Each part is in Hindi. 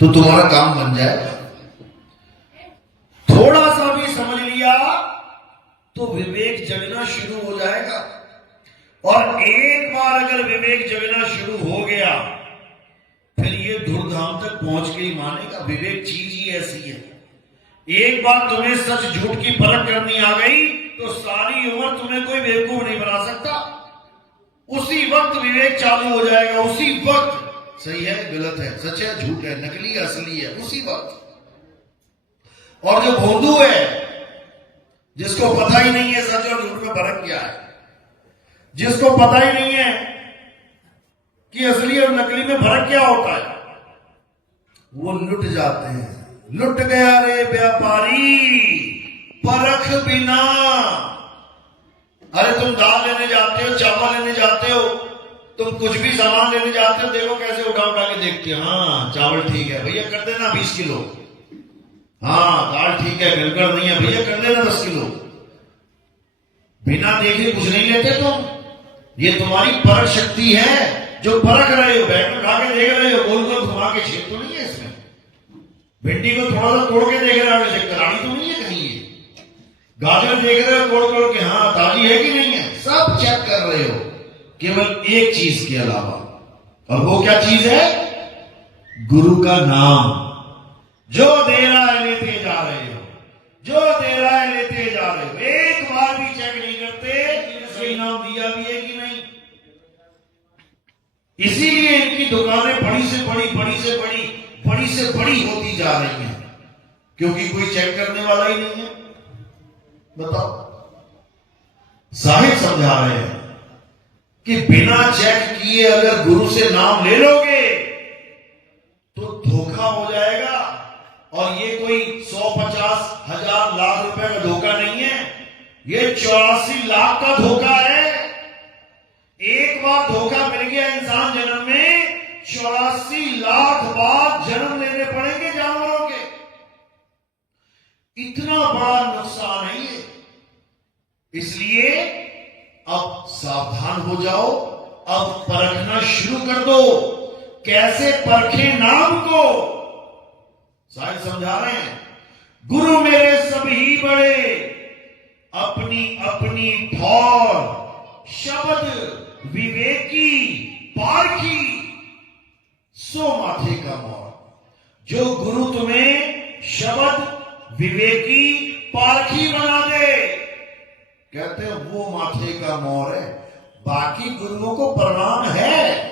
तो तुम्हारा काम बन जाएगा। थोड़ा सा भी समझ लिया तो विवेक जगना शुरू हो जाएगा। और एक बार अगर विवेक जगना शुरू हो गया फिर ये धूमधाम तक पहुंच के ही मानेगा। विवेक चीज ही ऐसी है, एक बार तुम्हें सच झूठ की परख करनी आ गई तो सारी उम्र तुम्हें कोई बेवकूफ नहीं बना सकता। उसी वक्त विवेक चालू हो जाएगा, उसी वक्त सही है गलत है, सच है झूठ है, नकली है असली है, उसी वक्त। और जो भोंदू है जिसको पता ही नहीं है सच और झूठ में फर्क क्या है, जिसको पता ही नहीं है कि असली और नकली में फर्क क्या होता है, वो लुट जाते हैं। लुट गया रे व्यापारी परख बिना। अरे तुम दाल लेने जाते हो, चावल लेने जाते हो, तुम कुछ भी सामान लेने जाते हो, देखो कैसे उठा उठा के देखते हो। हाँ चावल ठीक है भैया कर देना 20 किलो। हाँ दाल ठीक है गड़गड़ नहीं है भैया कर देना 10 किलो। बिना देखे कुछ नहीं लेते तुम। ये तुम्हारी परख शक्ति है जो परख रहे हो, बैठ में खा के देख रहे हो, गोल गोल घुमा के छेद तो नहीं है इसमें। भिंडी को थोड़ा सा तोड़ के देख रहे हो, कराड़ी तो नहीं है कहीं ये। गाजर देख रहे हो तोड़ तोड़ के, हाँ ताजी है कि नहीं है, सब चेक कर रहे हो केवल एक चीज के अलावा। और वो क्या चीज है? गुरु का नाम। जो दे रहा है लेते जा रहे हो, जो दे रहा है लेते जा रहे हो, एक बार भी चेक नहीं करते सही नाम दिया भी है कि नहीं। इसीलिए इनकी दुकानें बड़ी से बड़ी, बड़ी से बड़ी, बड़ी से बड़ी होती जा रही हैं, क्योंकि कोई चेक करने वाला ही नहीं है। बताओ, साहिब समझा रहे हैं कि बिना चेक किए अगर गुरु से नाम ले लोगे तो धोखा हो जाएगा। और ये कोई 100, 50, 1000, लाख रुपए का धोखा नहीं है, ये 84 लाख का धोखा है। एक बार धोखा मिल गया इंसान जन्म में, 84 लाख बार जन्म लेने पड़ेंगे जानवरों के। इतना बड़ा नुकसान है ये। इसलिए अब सावधान हो जाओ, अब परखना शुरू कर दो। कैसे परखे नाम को? साहिब समझा रहे हैं, गुरु मेरे सभी बड़े, अपनी अपनी ठौर शब्द विवेकी पारखी, सो माथे का मोर। जो गुरु तुम्हें शब्द विवेकी पारखी बना दे, कहते हैं वो माथे का मोर है। बाकी गुरुओं को प्रणाम है।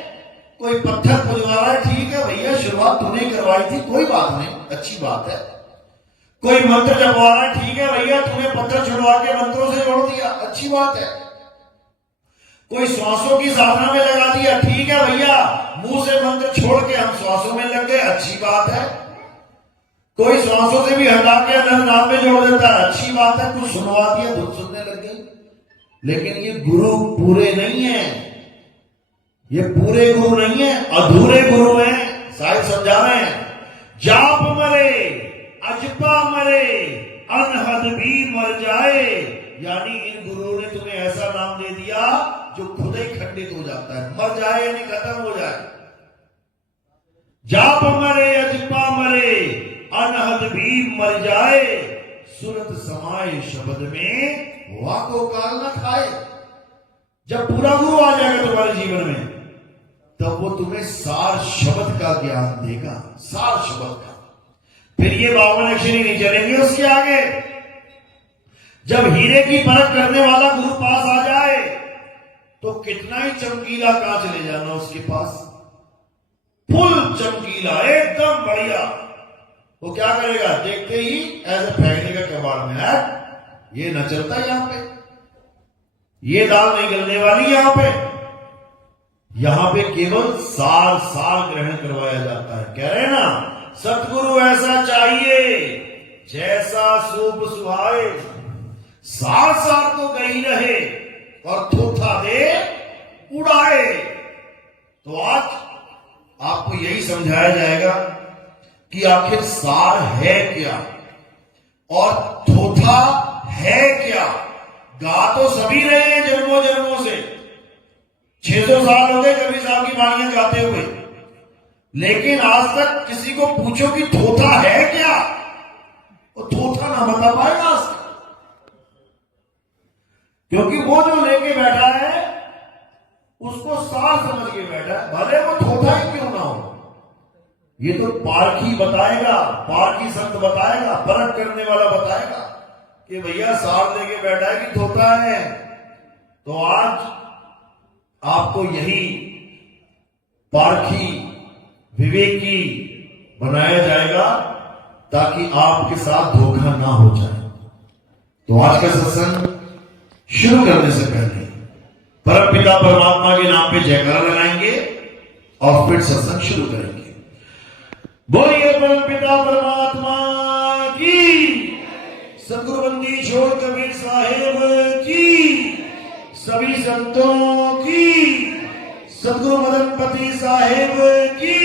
कोई पत्थर पुजवा रहा है, ठीक है भैया शुरुआत तूने करवाई थी, कोई बात नहीं, अच्छी बात है। कोई मंत्र जपवा रहा है, ठीक है भैया तूने पत्थर छुड़वा के मंत्रों से जोड़ दिया, अच्छी बात है। कोई श्वासों की साधना में लगा दिया, ठीक है भैया मुंह से मंत्र छोड़ के हम श्वासों में लग गए, अच्छी बात है। कोई श्वासों से भी हटा के नाम में जोड़ देता है, अच्छी बात है। कुछ सुनवा दिया, धुन सुनने लग गई। लेकिन ये गुरु पूरे नहीं है, ये पूरे गुरु नहीं है, अधूरे गुरु हैं। साहिब समझा रहे हैं, जाप मरे अजपा मरे अनहद भी मर जाए। यानी इन गुरुओं ने तुम्हें ऐसा नाम दे दिया जो खुद ही खंडित हो जाता है, मर जाए यानी खत्म हो जाए। जाप मरे अजपा मरे अनहद भी मर जाए, सुरत समाये शब्द में वाको काल न खाए। जब पूरा गुरु आ जाएगा तुम्हारे जीवन में, तब वो तुम्हें सार शब्द का ज्ञान देगा, सार शब्द का। फिर ये 52 अक्षरी नहीं चलेंगे उसके आगे। जब हीरे की परख करने वाला गुरु पास आ जाए तो कितना ही चमकीला कांच ले जाना उसके पास, फुल चमकीला एकदम बढ़िया। वो क्या करेगा, देखते ही ऐसे फेंकने का कबाड़ में है, ये न चलता यहां पे, ये दाल नहीं गलने वाली यहां पे। यहां पे केवल सार सार ग्रहण करवाया जाता है। कह रहे हैं ना, सतगुरु ऐसा चाहिए जैसा सूप सुहाए, सार सार तो गई रहे और थोथा दे उड़ाए। तो आज आपको यही समझाया जाएगा कि आखिर सार है क्या और थोथा है क्या। गा तो सभी रहे हैं जन्मों जन्मों से, 600 साल हो गए कबीर साहब की वाणियां गाते हुए, लेकिन आज तक किसी को पूछो कि थोथा है क्या, वो थोथा ना बता पाएगा आज तक। क्योंकि वो जो लेके बैठा है उसको सार समझ के बैठा है, भले वो थोथा ही क्यों ना हो। ये तो पारखी बताएगा, पारखी संत बताएगा, परख करने वाला बताएगा कि भैया सार लेके बैठा है कि थोथा है। तो आज आपको यही पारखी विवेकी बनाया जाएगा ताकि आपके साथ धोखा ना हो जाए। तो आज का सत्संग शुरू करने से पहले परम पिता परमात्मा के नाम पे जयकारा लगाएंगे और फिर सत्संग शुरू करेंगे। बोलिए परम पिता परमात्मा की, सदगुरु बंदी छोड़ कबीर साहेब की, सभी संतों की, सदगुरु मदनपति साहेब की,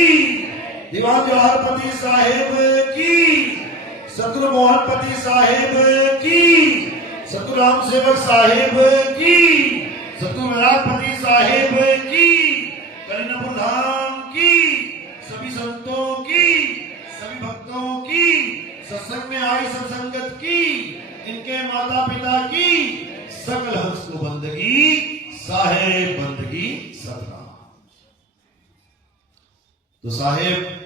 दीवान जवाहरपति साहेब की, सदगुरु मोहनपति साहेब की, सदगुरु राम सेवक साहेब की, सदगुरु विराटपति साहेब की, कलीनपुर धाम की, सभी संतों की, सभी भक्तों की, सत्संग में आई सब संगत की, इनके माता पिता की, सकल हंस को बंदगी, साहेब बंदगी सतना। तो साहेब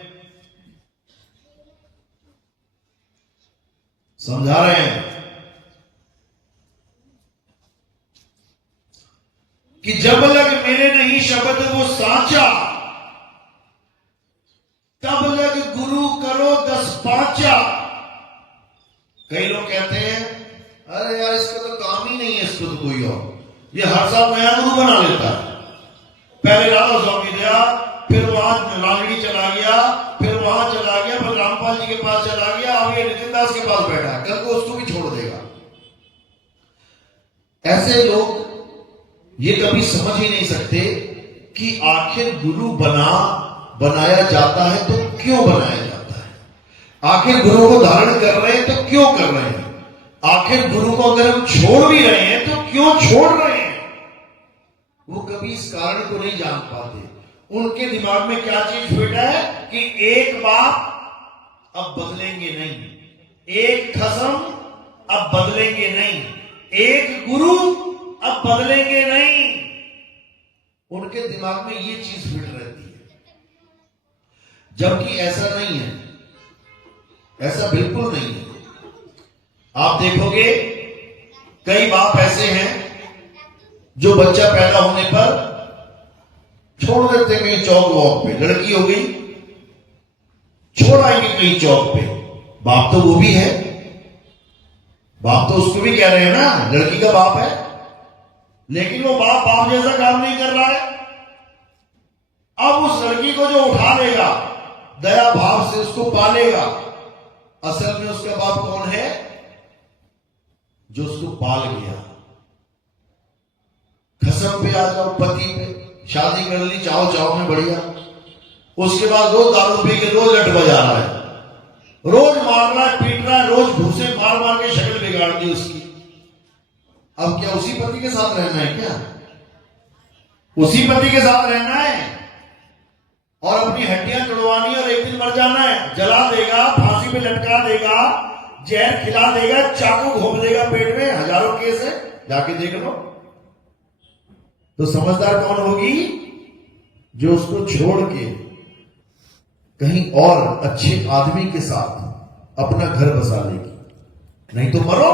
समझा रहे हैं कि जब लग मेरे नहीं शब्द वो साचा, तब लग गुरु करो 10 पांचा। कई लोग कहते हैं अरे यार इसका तो काम ही नहीं है, इसको तो कोई और, ये हर साल नया गुरु बना लेता है। पहले राधा स्वामी गया, फिर वहां रांगड़ी चला गया, फिर वहां चला गया, फिर रामपाल जी के पास चला गया, अब ये नितिन दास के पास बैठा है, कल को उसको भी छोड़ देगा। ऐसे लोग ये कभी समझ ही नहीं सकते कि आखिर गुरु बनाया जाता है तो क्यों बनाया जाता है, आखिर गुरु को धारण कर रहे हैं तो क्यों कर रहे हैं, आखिर गुरु को अगर हम छोड़ भी रहे हैं तो क्यों छोड़ रहे हैं। वो कभी इस कारण को नहीं जान पाते। उनके दिमाग में क्या चीज फिट है कि एक बाप अब बदलेंगे नहीं, एक खसम अब बदलेंगे नहीं, एक गुरु अब बदलेंगे नहीं। उनके दिमाग में ये चीज फिट रहती है, जबकि ऐसा नहीं है, ऐसा बिल्कुल नहीं है। आप देखोगे कई बाप ऐसे हैं जो बच्चा पैदा होने पर छोड़ देते कहीं चौक वॉक पे, लड़की हो गई छोड़ आएंगे कहीं चौक पे। बाप तो वो भी है, बाप तो उसको भी कह रहे हैं ना, लड़की का बाप है, लेकिन वो बाप जैसा काम नहीं कर रहा है। अब उस लड़की को जो उठा लेगा, दया भाव से उसको पालेगा, असल में उसका बाप कौन है? जो उसको पाल गया। कसम पे आ जाओ, पति पे शादी कर ली चाव चाव में बढ़िया, उसके बाद रोज दारू पी के रोज लट बजा रहा है, रोज मार रहा है, पीट रहा है, रोज घूसे मार मार के शक्ल बिगाड़ दी उसकी। अब क्या उसी पति के साथ रहना है क्या? उसी पति के साथ रहना है और अपनी हड्डियां तोड़वानी और एक दिन मर जाना है। जला देगा, फांसी पे लटका देगा, जहर खिला देगा, चाकू घोंप देगा पेट में। हजारों केस है, जाके देख लो। तो समझदार कौन होगी? जो उसको छोड़ के कहीं और अच्छे आदमी के साथ अपना घर बसा लेगी, नहीं तो मरो।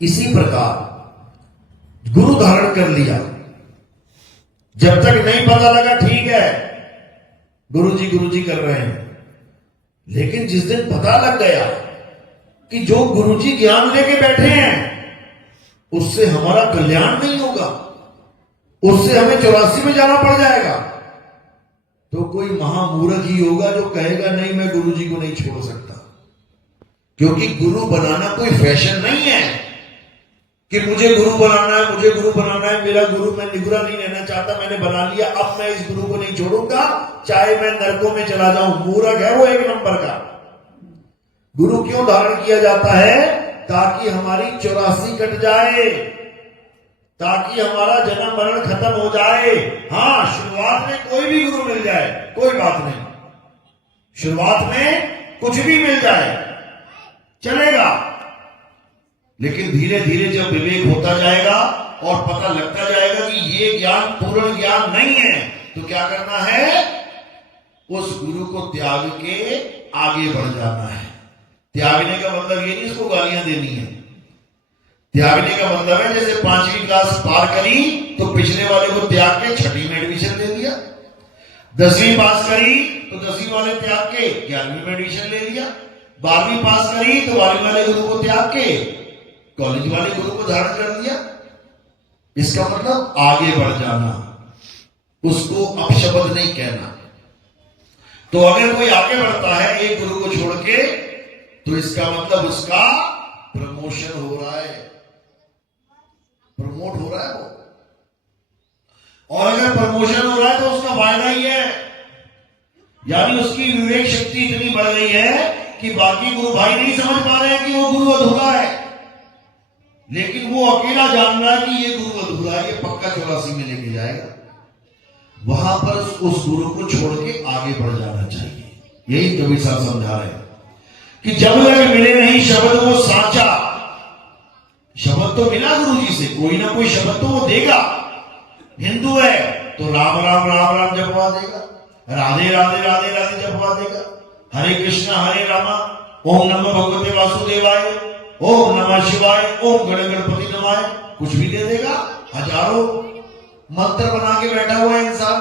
इसी प्रकार गुरु धारण कर लिया, जब तक नहीं पता लगा ठीक है गुरुजी कर रहे हैं, लेकिन जिस दिन पता लग गया कि जो गुरुजी ज्ञान लेके बैठे हैं उससे हमारा कल्याण नहीं होगा, उससे हमें 84 में जाना पड़ जाएगा, तो कोई महामूर्ख ही होगा जो कहेगा नहीं मैं गुरुजी को नहीं छोड़ सकता। क्योंकि गुरु बनाना कोई फैशन नहीं है कि मुझे गुरु बनाना है, मुझे गुरु बनाना है, मेरा गुरु, मैं निगुरा नहीं रहना चाहता, मैंने बना लिया, अब मैं इस गुरु को नहीं छोड़ूंगा चाहे मैं नरकों में चला जाऊं। मूर्ख है वो, एक नंबर का। गुरु क्यों धारण किया जाता है? ताकि हमारी 84 कट जाए, ताकि हमारा जन्म मरण खत्म हो जाए। हाँ, शुरुआत में कोई भी गुरु मिल जाए कोई बात नहीं, शुरुआत में कुछ भी मिल जाए चलेगा, लेकिन धीरे धीरे जब विवेक होता जाएगा और पता लगता जाएगा कि ये ज्ञान पूर्ण ज्ञान नहीं है, तो क्या करना है, उस गुरु को त्याग के आगे बढ़ जाना है। त्यागने का मतलब ये नहीं इसको गालियां देनी है। त्यागने का मतलब है जैसे 5वीं क्लास पार करी तो पिछले वाले को त्याग के 6वीं में एडमिशन ले लिया, 10वीं पास करी तो 10वीं वाले त्याग के 11वीं में एडमिशन ले लिया, 12वीं पास करी तो 12वीं वाले गुरु को त्याग के कॉलेज वाले गुरु को धारण कर लिया। इसका मतलब आगे बढ़ जाना, उसको अपशब्द नहीं कहना। तो अगर कोई आगे बढ़ता है एक गुरु को छोड़ के, तो इसका मतलब उसका प्रमोशन हो रहा है, प्रमोट हो रहा है वो। और अगर प्रमोशन हो रहा है तो उसका फायदा ही है, यानी उसकी विवेक शक्ति इतनी बढ़ गई है कि बाकी गुरु भाई नहीं समझ पा रहे हैं कि वो गुरु अधूरा है, लेकिन वो अकेला जान रहा है कि ये गुरु अधूरा है, ये पक्का 84 में लेके जाएगा। वहां पर उस गुरु को छोड़ के आगे बढ़ जाना चाहिए। यही कबीर साहब समझा रहे हैं कि जब तक मिले नहीं शब्द वो साचा। शब्द तो मिला गुरु जी से, कोई ना कोई शब्द तो वो देगा। हिंदू है तो राम राम राम राम जपवा देगा, राधे राधे राधे राधे जपवा देगा, हरे कृष्ण हरे रामा, ओम नमः भगवते वासुदेवाय, ओम नमः शिवाय, ओम गण गणपति नमाय, कुछ भी दे देगा। हजारों मंत्र बना के बैठा हुआ है इंसान,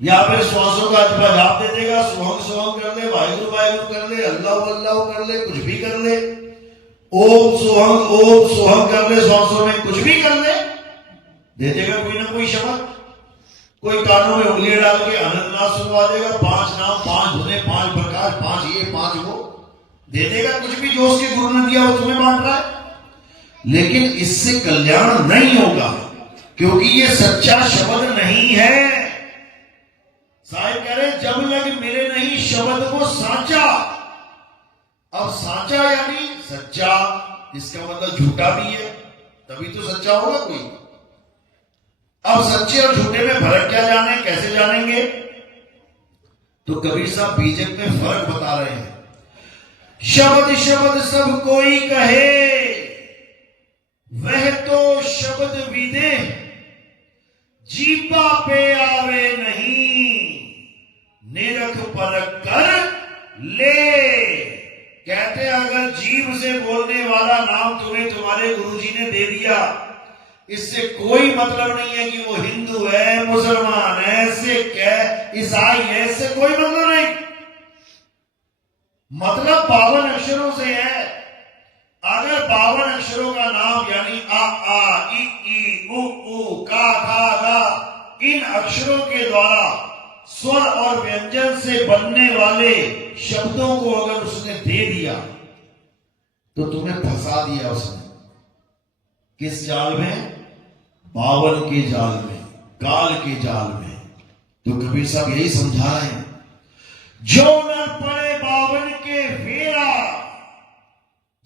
या फिर श्वासों का जाप दे देगा, सुहंग सुहंग कर ले, वाहिगुरु वाहिगुरु कर ले, अल्लाह अल्लाह कर ले, कुछ भी कर ले, ओम सुहंग कर ले, श्वासों में कुछ भी कर ले, दे देगा कोई ना कोई शब्द। कोई कानों में उंगलियां डाल के अनंतनाथ सुनवा देगा, 5 नाम 5 धुने 5 प्रकार 5 ये 5 वो दे देगा। कुछ भी जो उसके गुरु ने दिया वो तुम्हें बांट रहा है, लेकिन इससे कल्याण नहीं होगा, क्योंकि ये सच्चा शब्द नहीं है। साहिब कह रहे जब लग मिले नहीं शब्द को साचा। अब साचा यानी सच्चा, इसका मतलब झूठा भी है, तभी तो सच्चा होगा कोई। अब सच्चे और झूठे में फर्क क्या जाने, कैसे जानेंगे? तो कबीर साहब बीजक में फर्क बता रहे हैं। शब्द शब्द सब कोई कहे, वह तो शब्द विदेह, जीपा पे आवे नहीं, निरख परख कर ले। कहते अगर जीभ से बोलने वाला नाम तुम्हें तुम्हारे गुरुजी ने दे दिया, इससे कोई मतलब नहीं है कि वो हिंदू है, मुसलमान है, सिख है, ईसाई है, इससे कोई मतलब नहीं। मतलब 52 अक्षरों से है। अगर 52 अक्षरों का नाम यानी आ ई उ का खा गा, इन अक्षरों के द्वारा स्वर और व्यंजन से बनने वाले शब्दों को अगर उसने दे दिया, तो तुम्हें फंसा दिया उसने। किस जाल में? 52 के जाल में, काल के जाल में। तो कबीर साहब यही समझा रहे हैं, जो नर पड़े 52 के फेरा,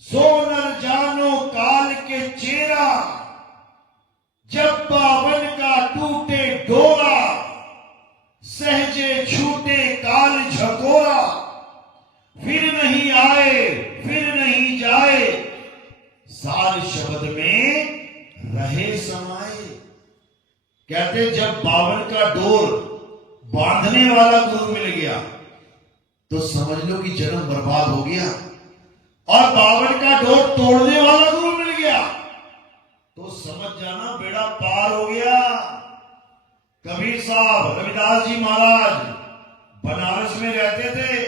सो नर जानो काल के चेरा। जब 52 का टूटे डोरा, सहजे छूटे काल झकोरा। फिर नहीं आए फिर नहीं जाए, साल शब्द में रहे समाये। कहते जब 52 का डोर बांधने वाला गुरु मिल गया, तो समझ लो कि जन्म बर्बाद हो गया। और 52 का डोर तोड़ने वाला गुरु मिल गया, तो समझ जाना बेड़ा पार हो गया। कबीर साहब, रविदास जी महाराज बनारस में रहते थे।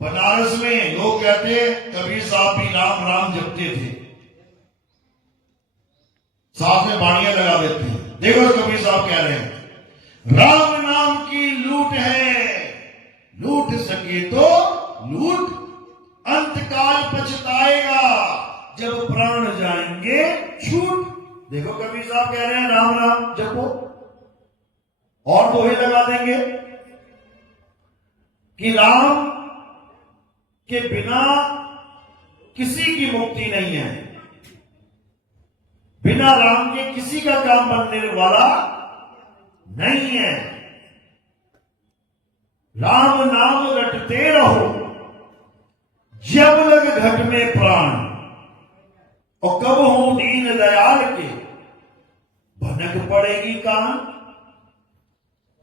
बनारस में लोग कहते कबीर साहब भी राम राम जपते थे, साथ में बाणियां लगा देते हैं। देखो कबीर साहब कह रहे हैं, राम नाम की लूट है, लूट सके तो लूट, अंतकाल पछताएगा जब प्राण जाएंगे छूट। देखो कबीर साहब कह रहे हैं राम राम जपो, और दोहे लगा देंगे कि राम के बिना किसी की मुक्ति नहीं है। बिना राम के किसी का काम बनने वाला नहीं है। राम नाम रटते रहो जब लग घट में प्राण, और कब हो दीन दयाल के भनक पड़ेगी कान।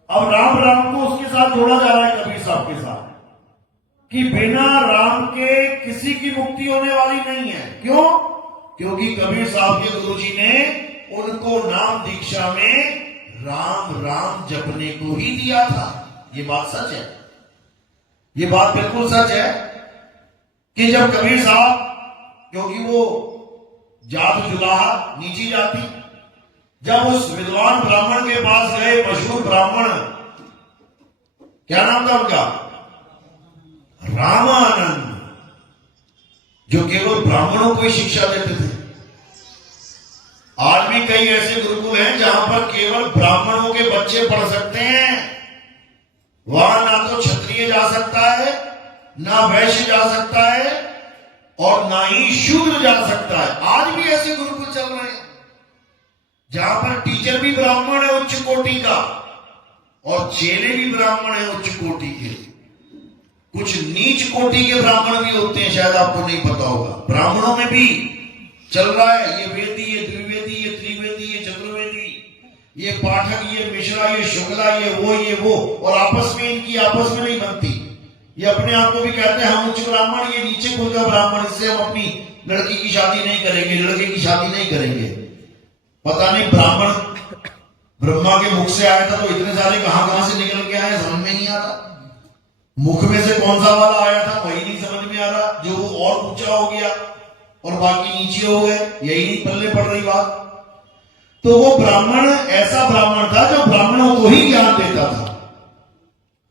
अब राम राम को उसके साथ जोड़ा जा रहा है कबीर साहब के साथ, कि बिना राम के किसी की मुक्ति होने वाली नहीं है। क्यों? क्योंकि कबीर साहब के गुरुजी ने उनको नाम दीक्षा में राम राम जपने को ही दिया था। ये बात सच है, ये बात बिल्कुल सच है कि जब कबीर साहब, क्योंकि वो जात जुलाहा नीची जाति, जब उस विद्वान ब्राह्मण के पास गए, मशहूर ब्राह्मण, क्या नाम था उनका? रामानंद, जो केवल ब्राह्मणों को ही शिक्षा देते थे। आज भी कई ऐसे गुरुकुल हैं जहां पर केवल ब्राह्मणों के बच्चे पढ़ सकते हैं। वहां ना तो क्षत्रिय जा सकता है, ना वैश्य जा सकता है, और ना ही शूद्र जा सकता है। आज भी ऐसे गुरुकुल चल रहे हैं जहां पर टीचर भी ब्राह्मण है उच्च कोटि का, और चेले भी ब्राह्मण है उच्च कोटि के। कुछ नीच कोटि के ब्राह्मण भी होते हैं, शायद आपको नहीं पता होगा। ब्राह्मणों में भी चल रहा है ये वेदी, ये द्विवेदी, ये त्रिवेदी, ये चतुर्वेदी, ये पाठक, ये मिश्रा, ये शुक्ला, ये वो, और आपस में इनकी आपस में नहीं बनती। ये अपने आप को भी कहते हैं हम उच्च ब्राह्मण, ये नीचे कुल का ब्राह्मण, इससे हम अपनी लड़की की शादी नहीं करेंगे, लड़के की शादी नहीं करेंगे। पता नहीं ब्राह्मण ब्रह्मा के मुख से आया था तो इतने सारे कहां से निकल के आए, समझ में नहीं आ रहा। मुख में से कौन सा वाला आया था वही नहीं समझ में आ रहा, जो वो और ऊंचा हो गया और बाकी नीचे हो गए, यही नहीं पल्ले पड़ रही बात। तो वो ब्राह्मण ऐसा ब्राह्मण था जो ब्राह्मणों को ही ज्ञान देता था।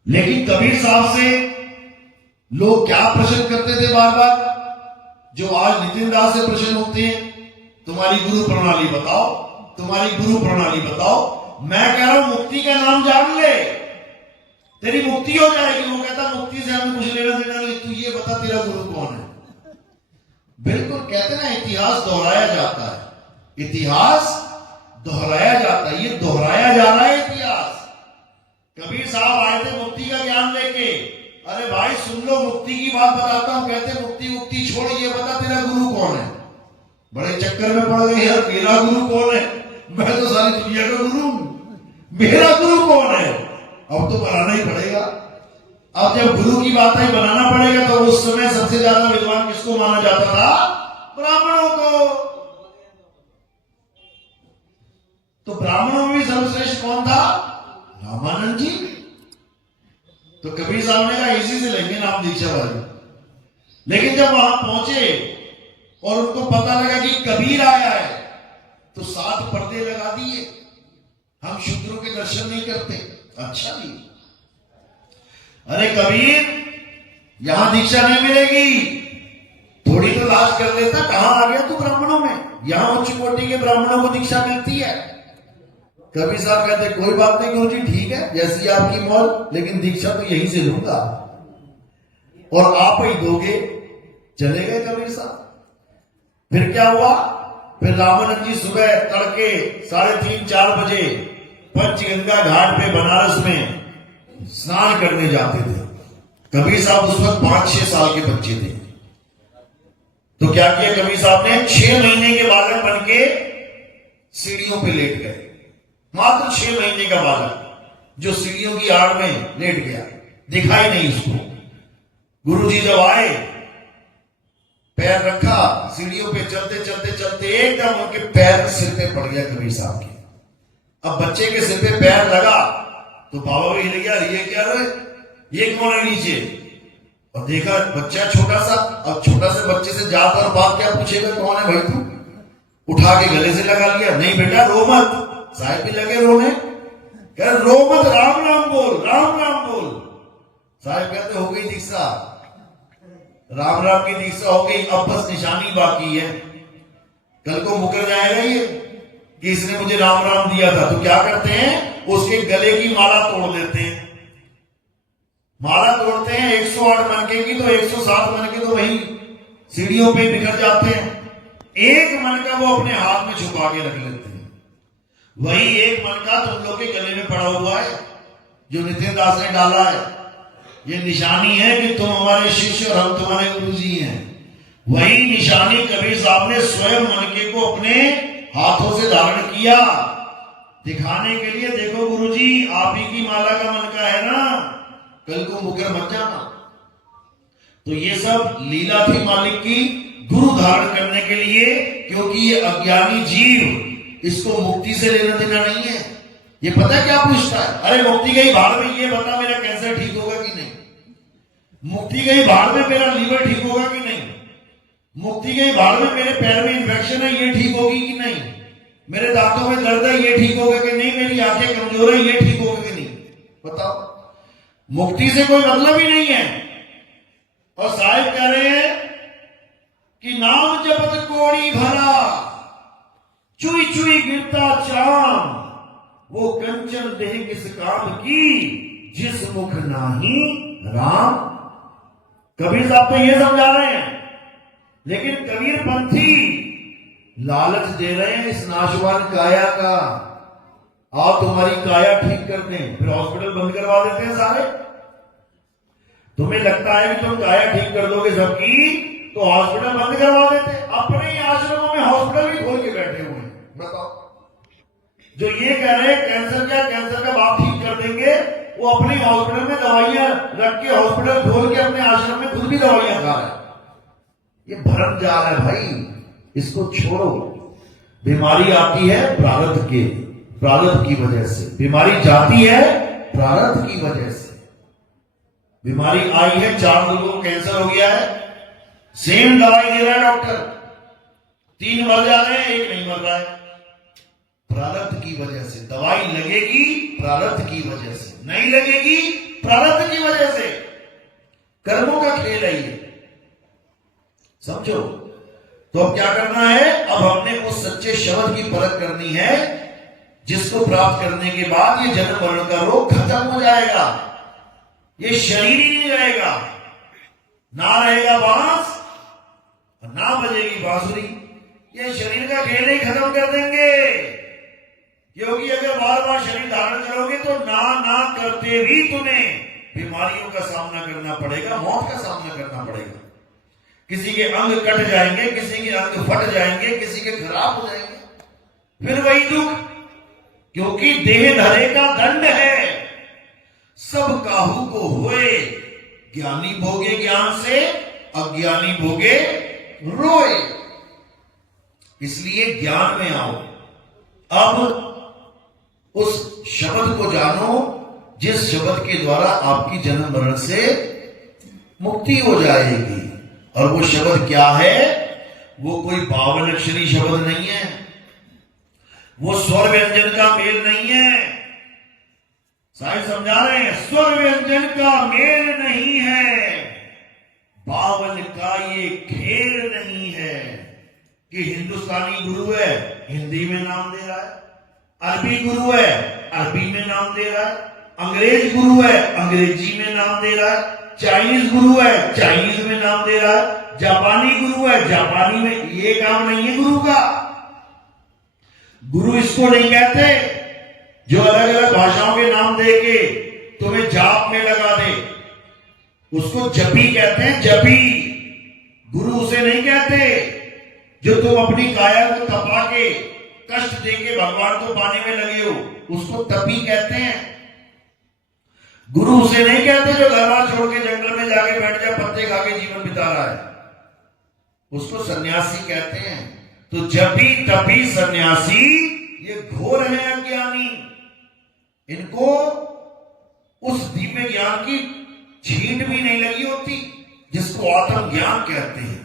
लेकिन कबीर साहब से लोग क्या प्रश्न करते थे बार बार, जो आज नितिन दास से प्रश्न होते हैं, तुम्हारी गुरु प्रणाली बताओ, तुम्हारी गुरु प्रणाली बताओ। मैं कह रहा हूं मुक्ति का नाम जान ले, तेरी मुक्ति हो जाएगी। वो कहता मुक्ति से हमें कुछ लेना देना नहीं, तू ये बता तेरा गुरु कौन है। बिल्कुल कहते ना, इतिहास दोहराया जाता है, इतिहास दोहराया जाता है, ये दोहराया जा रहा है इतिहास। कबीर साहब आए थे मुक्ति का ज्ञान लेके, अरे भाई सुन लो मुक्ति की बात बताता हूं। कहते मुक्ति मुक्ति छोड़, ये बता तेरा गुरु कौन है। बड़े चक्कर में पड़ गए यार, मेरा गुरु कौन है, मैं तो सारी दुनिया का गुरु हूं, मेरा गुरु कौन है। अब तो बनाना ही पड़ेगा। अब जब गुरु की बात है बनाना पड़ेगा, तो उस समय सबसे ज्यादा विद्वान किसको माना जाता था? ब्राह्मणों को। तो ब्राह्मणों में भी सर्वश्रेष्ठ कौन था? रामानंद जी। तो कबीर साहब ने कहा इसी से लेंगे नाम दीक्षा वाली। लेकिन जब वहां पहुंचे और उनको पता लगा कि कबीर आया है, तो 7 पर्दे लगा दिए, हम शूद्रों के दर्शन नहीं करते। अच्छा भी, अरे कबीर यहां दीक्षा नहीं मिलेगी, थोड़ी तो लाज कर लेता, कहां आ गया तू ब्राह्मणों में, यहां उच्च कोटि के ब्राह्मणों को दीक्षा मिलती है। कबीर साहब कहते कोई बात नहीं गुरु जी, ठीक है जैसी आपकी मौज, लेकिन दीक्षा तो यहीं से लूंगा और आप ही दोगे। चले गए कबीर साहब। फिर क्या हुआ? फिर रामानंद जी सुबह तड़के 3:30-4 बजे पंचगंगा घाट पे बनारस में स्नान करने जाते थे। कबीर साहब उस वक्त 5-6 साल के बच्चे थे। तो क्या किया कबीर साहब ने? 6 महीने के बालक बन के सीढ़ियों पे लेट गए। मात्र 6 महीने का बालक जो सीढ़ियों की आड़ में लेट गया, दिखाई नहीं उसको। गुरुजी जब आए, पैर रखा सीढ़ियों पे, चलते चलते चलते एकदम उनके पैर सिर पे पड़ गया कबीर साहब के। अब बच्चे के सिर पे पैर लगा तो बाबा भी हिल गया, ये क्या है, ये कौन है नीचे? और देखा बच्चा छोटा सा। अब छोटा से बच्चे से जात और बात क्या पूछेगा, कौन है भाई तू? उठा के गले से लगा लिया, नहीं बेटा रो मत। साहब भी लगे रोने, कह रो मत, राम राम बोल, राम राम बोल। साहब कहते हो गई दीक्षा, राम राम की दीक्षा हो गई, अब बस निशानी बाकी है। कल को मुकर जाएगा ये कि इसने मुझे राम राम दिया था। तो क्या करते हैं, उसके गले की माला तोड़ देते हैं। माला तोड़ते हैं 108 मनके की, तो 107 मनके तो वही सीढ़ियों पे बिखर जाते हैं। एक मन का वो अपने हाथ में छुपा के रख लेते हैं। वही एक मन का तुम लोग के गले में पड़ा हुआ है, जो नितिन दास ने डाला है। ये निशानी है कि तुम हमारे शिष्य और हम तुम्हारे गुरु जी हैं। वही निशानी कबीर साहब ने स्वयं मनके को अपने हाथों से धारण किया, दिखाने के लिए। देखो गुरुजी, आप ही की माला का मनका है ना, कल को मुकर मत जाना। तो ये सब लीला थी मालिक की, गुरु धारण करने के लिए, क्योंकि ये अज्ञानी जीव, इसको मुक्ति से लेना देना नहीं है। ये पता क्या पूछता है? अरे मुक्ति गई भाड़ में, ये बता मेरा कैंसर ठीक होगा कि नहीं। मुक्ति गई भाड़ में, मेरा लीवर ठीक होगा कि नहीं। मुक्ति गई भाड़ में, मेरे पैर में इन्फेक्शन है, ये ठीक होगी कि नहीं। मेरे दांतों में दर्द है, ये ठीक होगा कि नहीं। मेरी आंखें कमजोर है, ये ठीक होगा कि नहीं। बताओ, मुक्ति से कोई मतलब ही नहीं है। और साहिब कह रहे हैं कि नाम जपत कोड़ी भरा, चुई चुई गिरता चाम, वो कंचन देह किस काम की, जिस मुख नाही राम। कबीर साहब तो ये समझा रहे हैं, लेकिन कबीर पंथी लालच दे रहे हैं इस नाशवान काया का। आप तुम्हारी काया ठीक कर दें, फिर हॉस्पिटल बंद करवा देते हैं सारे। तुम्हें लगता है कि तुम काया ठीक कर दोगे सबकी, तो हॉस्पिटल बंद करवा देते। अपने ही आश्रमों में हॉस्पिटल भी खोल के बैठे हुए हैं। बताओ, जो ये कह रहे हैं कैंसर का बाप ठीक कर देंगे, वो अपने हॉस्पिटल में दवाइयां रख के, हॉस्पिटल खोल के अपने आश्रम में खुद भी दवाइयां खा रहे हैं। ये भ्रम जा रहा है भाई, इसको छोड़ो। बीमारी आती है प्रारब्ध की वजह से, बीमारी जाती है प्रारब्ध की वजह से। बीमारी आई है, 4 लोगों को कैंसर हो गया है, सेम दवाई दे रहा है डॉक्टर, 3 मर जा रहे हैं, 1 नहीं मर रहा है। प्रारब्ध की वजह से दवाई लगेगी, प्रारब्ध की वजह से नहीं लगेगी, प्रारब्ध की वजह से। कर्मों का खेल है ये, समझो। तो अब क्या करना है? अब हमने उस सच्चे शब्द की परख करनी है, जिसको प्राप्त करने के बाद ये जन्म मरण का रोग खत्म हो जाएगा। ये शरीर ही नहीं रहेगा, ना रहेगा बांस, ना बजेगी बांसुरी। ये शरीर का खेल ही खत्म कर देंगे, क्योंकि अगर बार बार शरीर धारण करोगे तो ना करते भी तुम्हें बीमारियों का सामना करना पड़ेगा, मौत का सामना करना पड़ेगा। किसी के अंग कट जाएंगे, किसी के अंग फट जाएंगे, किसी के खराब हो जाएंगे, फिर वही दुख, क्योंकि देह धरे का दंड है। सब काहू को होए, ज्ञानी भोगे ज्ञान से, अज्ञानी भोगे रोए। इसलिए ज्ञान में आओ। अब उस शब्द को जानो, जिस शब्द के द्वारा आपकी जन्म मरण से मुक्ति हो जाएगी। और वो शब्द क्या है? वो कोई 52 अक्षरी शब्द नहीं है, वो स्वर व्यंजन का मेल नहीं है। साहिब समझा रहे हैं, स्वर व्यंजन का मेल नहीं है, 52 का ये खेल नहीं है कि हिंदुस्तानी गुरु है, हिंदी में नाम दे रहा है, अरबी गुरु है, अरबी में नाम दे रहा है, अंग्रेज गुरु है, अंग्रेजी में नाम दे रहा है, चाइनीज गुरु है, चाइनीज में नाम दे रहा है, जापानी गुरु है, जापानी में। ये काम नहीं है गुरु का। गुरु इसको नहीं कहते जो अलग अलग भाषाओं के नाम दे के तुम्हें जाप में लगा दे, उसको जपी कहते हैं, जपी। गुरु उसे नहीं कहते जो तुम अपनी काया को तपा के कष्ट देके भगवान को पाने में लगे हो, उसको तपी कहते हैं। गुरु उसे नहीं कहते जो घर बार छोड़ के जंगल में जाके बैठ जाए, पत्ते खा के जीवन बिता रहा है, उसको सन्यासी कहते हैं। तो जपी तपी सन्यासी ये घोर है अज्ञानी। इनको उस दिव्य ज्ञान की छींट भी नहीं लगी होती, जिसको आत्मज्ञान कहते हैं।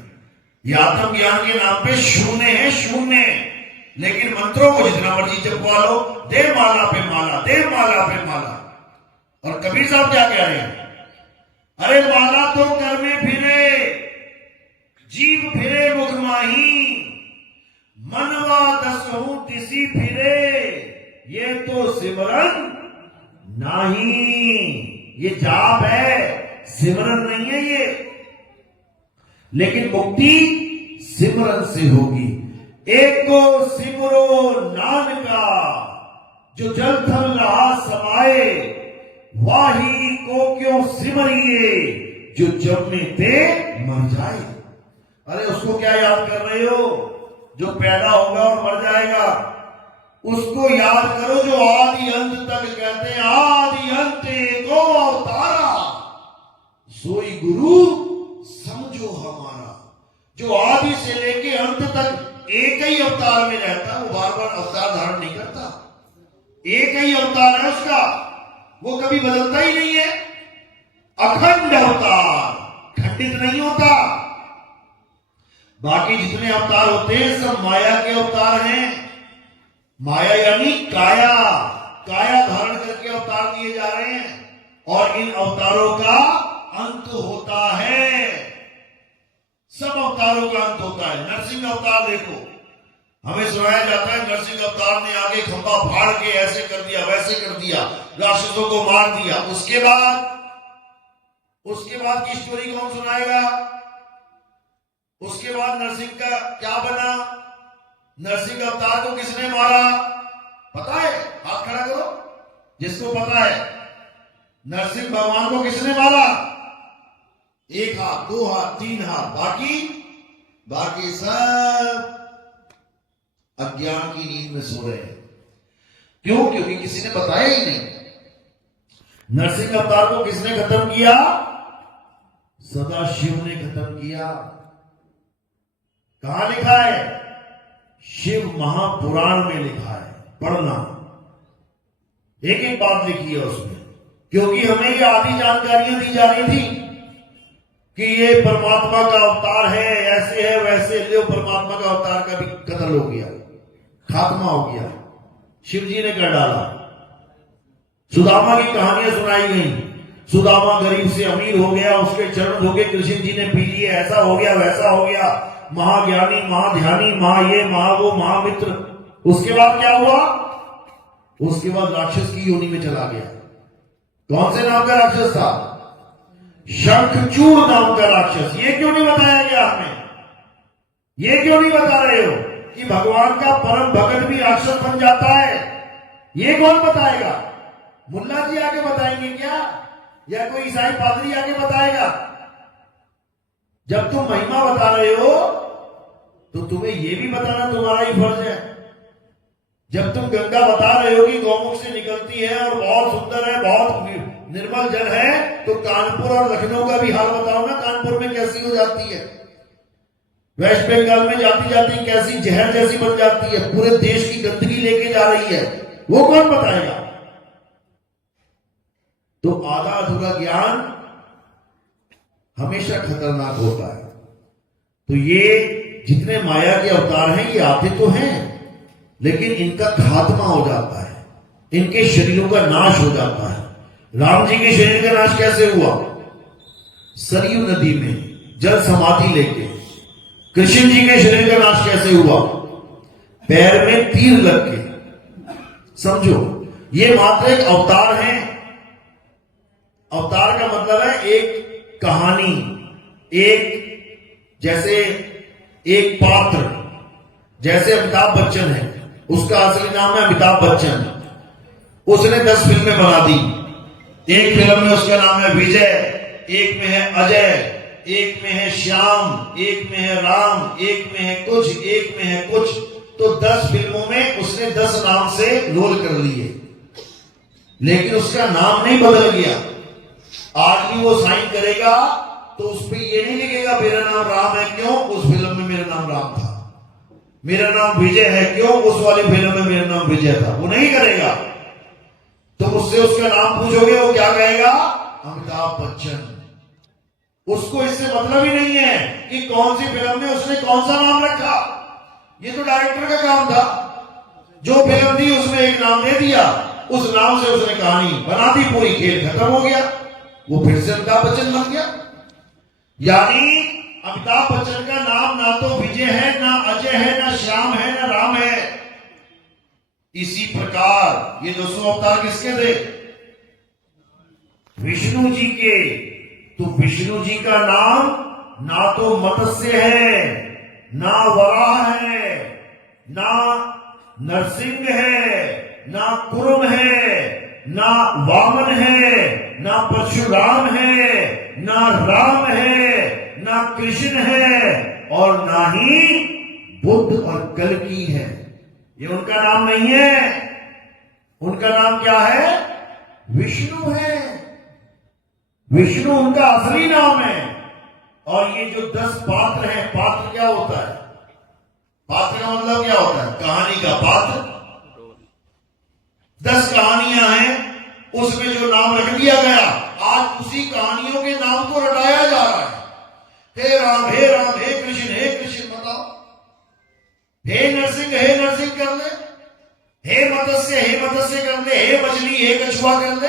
ये आत्मज्ञान के नाम पे शून्य है, शून्य। लेकिन मंत्रों को जितना मर्जी जपवा लो, दे माला पे माला, दे माला पे माला। और कबीर साहब क्या कह रहे हैं? अरे माला तो कर में फिरे, जीव फिरे मुख माही, मनवा दसहु तिसी फिरे, ये तो सिमरन नहीं। ये जाप है, सिमरन नहीं है ये। लेकिन मुक्ति सिमरन से होगी। एक को सिमरो नानका, जो जल थल रहा समाए, वाही को क्यों सिमरिए, जो जमने ते मर जाए। अरे उसको क्या याद कर रहे हो जो पैदा होगा और मर जाएगा? उसको याद करो जो आदि अंत तक कहते हैं, आदि अंत को अवतारा, सोई गुरु समझो हमारा। जो आदि से लेके अंत तक एक ही अवतार में रहता है, वो बार बार अवतार धारण नहीं करता, एक ही अवतार है उसका, वो कभी बदलता ही नहीं है। अखंड अवतार, खंडित नहीं होता। बाकी जितने अवतार होते हैं सब माया के अवतार हैं। माया यानी काया, काया धारण करके अवतार दिए जा रहे हैं, और इन अवतारों का अंत होता है। सब अवतारों का अंत होता है। नरसिंह अवतार देखो, हमें सुनाया जाता है नरसिंह अवतार ने आगे खंभा फाड़ के ऐसे कर दिया, वैसे कर दिया, राक्षसों को मार दिया। उसके बाद की स्टोरी कौन सुनाएगा? उसके बाद नरसिंह का क्या बना? नरसिंह अवतार को किसने मारा पता है? हाथ खड़ा करो जिसको पता है। नरसिंह भगवान को किसने मारा? एक हाथ, दो हाथ, तीन हाथ, बाकी सब अज्ञान की नींद में सो रहे हैं। क्यों? क्योंकि किसी ने बताया ही नहीं। नरसिंह अवतार को किसने खत्म किया? सदाशिव ने खत्म किया। कहां लिखा है? शिव महापुराण में लिखा है, पढ़ना। एक एक बात लिखी है उसमें, क्योंकि हमें ये आदि जानकारियां दी जा रही थी कि ये परमात्मा का अवतार है, ऐसे है वैसे। जो परमात्मा का अवतार का भी कत्ल हो गया, खात्मा हो गया, शिव जी ने कर डाला। सुदामा की कहानियां सुनाई गई। सुदामा गरीब से अमीर हो गया, उसके चरण धोके कृष्ण जी ने पी लिए, ऐसा हो गया वैसा हो गया, महाज्ञानी, महाध्यानी, महा ये महा वो, महामित्र। उसके बाद क्या हुआ? उसके बाद राक्षस की योनि में चला गया। कौन से नाम का राक्षस था? शंखचूड़ नाम का राक्षस। ये क्यों नहीं बताया गया हमें? ये क्यों नहीं बता रहे हो कि भगवान का परम भगत भी राक्षस बन जाता है? ये कौन बताएगा? मुल्ला जी आके बताएंगे क्या, या कोई ईसाई पादरी आके बताएगा? जब तुम महिमा बता रहे हो तो तुम्हें यह भी बताना तुम्हारा ही फर्ज है। जब तुम गंगा बता रहे हो कि गौमुख से निकलती है और बहुत सुंदर है, बहुत निर्मल जल है, तो कानपुर और लखनऊ का भी हाल बताओ ना। कानपुर में कैसी हो जाती है, वेस्ट बंगाल में जाती जाती कैसी जहर जैसी बन जाती है, पूरे देश की गंदगी लेके जा रही है, वो कौन बताएगा? तो आधा अधूरा ज्ञान हमेशा खतरनाक होता है। तो ये जितने माया के अवतार हैं ये आते तो हैं, लेकिन इनका खात्मा हो जाता है, इनके शरीरों का नाश हो जाता है। राम जी के शरीर का नाश कैसे हुआ? सरयू नदी में जल समाधि लेके। कृष्ण जी के शरीर का नाश कैसे हुआ? पैर में तीर लग के। समझो, ये मात्र एक अवतार है। अवतार का मतलब है एक कहानी, एक जैसे एक पात्र। जैसे अमिताभ बच्चन है, उसका असली नाम है अमिताभ बच्चन। उसने 10 फिल्में बना दी। एक फिल्म में उसका नाम है विजय, एक में है अजय, एक में है श्याम, एक में है राम, एक में है कुछ, एक में है कुछ। तो 10 फिल्मों में उसने 10 नाम से रोल कर लिए, लेकिन उसका नाम नहीं बदल गया। आज भी वो साइन करेगा तो उस पर ये नहीं लिखेगा मेरा नाम राम है, क्यों? उस फिल्म में मेरा नाम राम था। मेरा नाम विजय है, क्यों? उस वाली फिल्म में मेरा नाम विजय था। वो नहीं करेगा। तो उससे उसका नाम पूछोगे, वो क्या कहेगा? अमिताभ बच्चन। उसको इससे मतलब ही नहीं है कि कौन सी फिल्म में उसने कौन सा नाम रखा। ये तो डायरेक्टर का काम था। जो फिल्म दी उसमें एक नाम दे दिया, उस नाम से उसने कहानी बना दी, पूरी खेल खत्म हो गया, वो फिर से अमिताभ बच्चन बन गया। यानी अमिताभ बच्चन का नाम ना तो विजय है, ना अजय है, ना श्याम है, ना राम है। इसी प्रकार ये 200 अवतार किसके थे? विष्णु जी के। तो विष्णु जी का नाम ना तो मत्स्य है, ना वराह है, ना नरसिंह है, ना कुरुम है, ना वामन है, ना परशुराम है, ना राम है, ना कृष्ण है, और ना ही बुद्ध और कल्कि है। ये उनका नाम नहीं है। उनका नाम क्या है? विष्णु है। विष्णु उनका असली नाम है। और ये जो 10 पात्र हैं, पात्र क्या होता है? पात्र का मतलब क्या होता है? कहानी का पात्र। 10 कहानियां हैं, उसमें जो नाम रख दिया गया, आज उसी कहानियों के नाम को रटाया जा रहा है। हे राम, हे राम, हे कृष्ण, बताओ। हे नरसिंह कर ले, हे मत्स्य कर ले, हे मछली, हे कछुआ कर ले।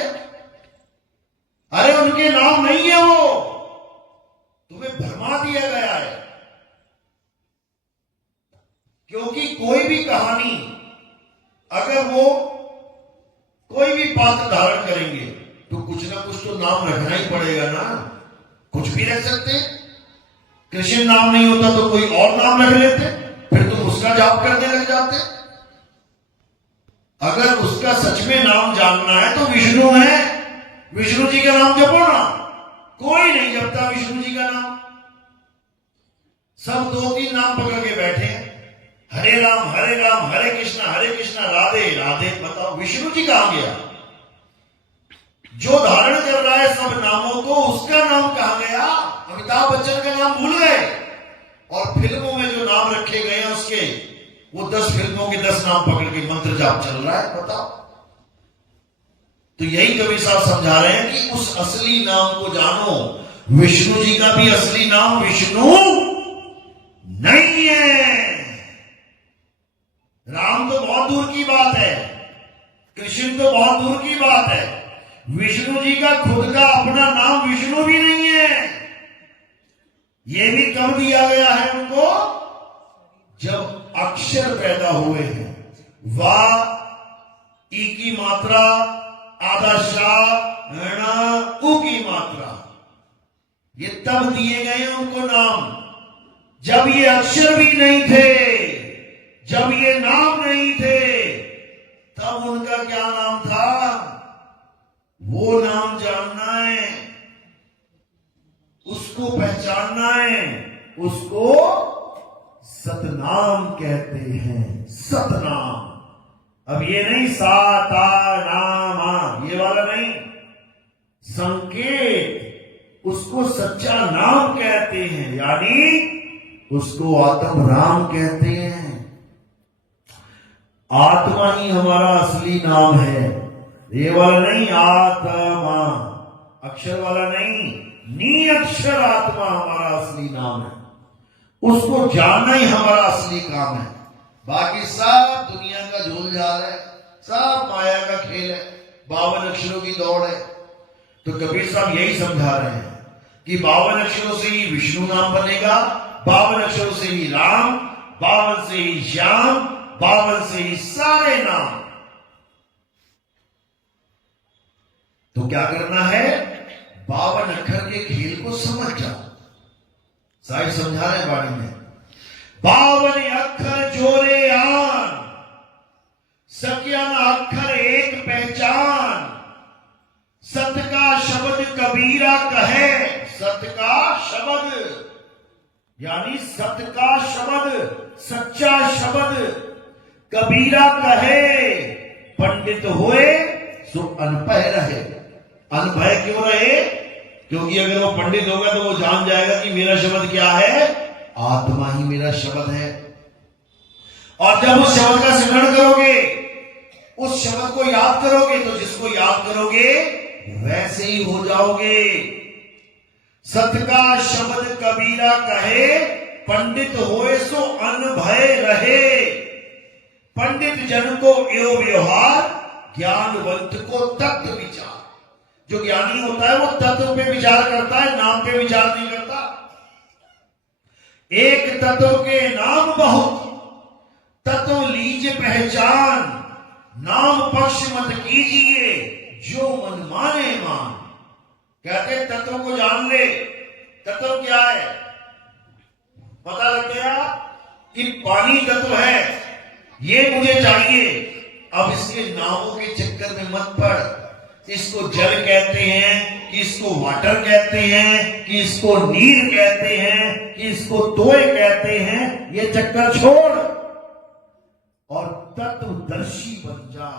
अरे उनके नाम नहीं है वो, तुम्हें भरमा दिया गया है। क्योंकि कोई भी कहानी, अगर वो कोई भी पात्र धारण करेंगे तो कुछ ना कुछ तो नाम रखना ही पड़ेगा ना। कुछ भी रख सकते हैं। कृष्ण नाम नहीं होता तो कोई और नाम रख लेते, फिर तुम उसका जाप करने लग जाते। अगर उसका सच में नाम जानना है तो विष्णु है, विष्णु जी का नाम जपो ना। कोई नहीं जपता विष्णु जी का नाम। सब 2-3 नाम पकड़ के बैठे हैं, हरे राम हरे कृष्णा राधे राधे। बताओ विष्णु जी कहां गया? जो धारण कर रहा है सब नामों को, उसका नाम कहां गया? अमिताभ बच्चन का नाम भूल गए। और फिल्मों में जो नाम रखे गए हैं उसके, वो 10 फिल्मों के 10 नाम पकड़ के मंत्र जाप चल रहा है। बताओ। तो यही कवि साहब समझा रहे हैं कि उस असली नाम को जानो। विष्णु जी का भी असली नाम विष्णु नहीं है। राम तो बहुत दूर की बात है, कृष्ण तो बहुत दूर की बात है। विष्णु जी का खुद का अपना नाम विष्णु भी नहीं है। यह भी कब दिया गया है उनको? जब अक्षर पैदा हुए हैं। वाह, ई की मात्रा, आधा शाह, ऊ की मात्रा, ये तब दिए गए उनको नाम, जब ये अक्षर भी नहीं थे, जब ये नाम नहीं थे, तब उनका क्या नाम था? वो नाम जानना है, उसको पहचानना है, उसको सतनाम कहते हैं। सतनाम। अब ये नहीं सा ता नाम, ये वाला नहीं, संकेत, उसको सच्चा नाम कहते हैं, यानी उसको आत्म राम कहते हैं। आत्मा ही हमारा असली नाम है। ये वाला नहीं, आत्मा अक्षर वाला नहीं, नी अक्षर आत्मा हमारा असली नाम है। उसको जानना ही हमारा असली काम है। बाकी सब दुनिया का झोल झाल है, सब माया का खेल है, 52 अक्षरों की दौड़ है। तो कबीर साहब यही समझा रहे हैं कि 52 अक्षरों से ही विष्णु नाम बनेगा, 52 अक्षरों से ही राम, 52 से ही श्याम, 52 से ही सारे नाम। तो क्या करना है? 52 अक्षर के खेल को समझ जाओ। साहिब समझा रहे वाणी में, 52 अक्षर जोरे आन, सक्यन अक्षर एक पहचान, सत का शब्द कबीरा कहे। सत का शब्द यानी सत का शब्द, सच्चा शब्द कबीरा कहे। पंडित हुए सो अनपढ़ रहे। अनपढ़ क्यों रहे? क्योंकि अगर वो पंडित होगा तो वो जान जाएगा कि मेरा शब्द क्या है, आत्मा ही मेरा शब्द है। और जब उस शब्द का स्मरण करोगे, उस शब्द को याद करोगे, तो जिसको याद करोगे वैसे ही हो जाओगे। सत का शब्द कबीरा कहे, पंडित होए सो अनभय रहे। पंडित जन को यो व्यवहार, ज्ञानवंत को तत्व विचार। जो ज्ञानी होता है वो तत्व पे विचार करता है, नाम पे विचार नहीं करता। एक तत्व के नाम बहुत, तत्व लीजिए पहचान। नाम पक्ष मत कीजिए, जो मन माने मान। कहते तत्व को जान ले। तत्व क्या है? पता लग गया कि पानी तत्व है, ये मुझे चाहिए। अब इसके नामों के चक्कर में मत पड़। इसको जल कहते हैं कि इसको वाटर कहते हैं कि इसको नीर कहते हैं कि इसको तोय कहते हैं, ये चक्कर छोड़ और तत्वदर्शी बन जा,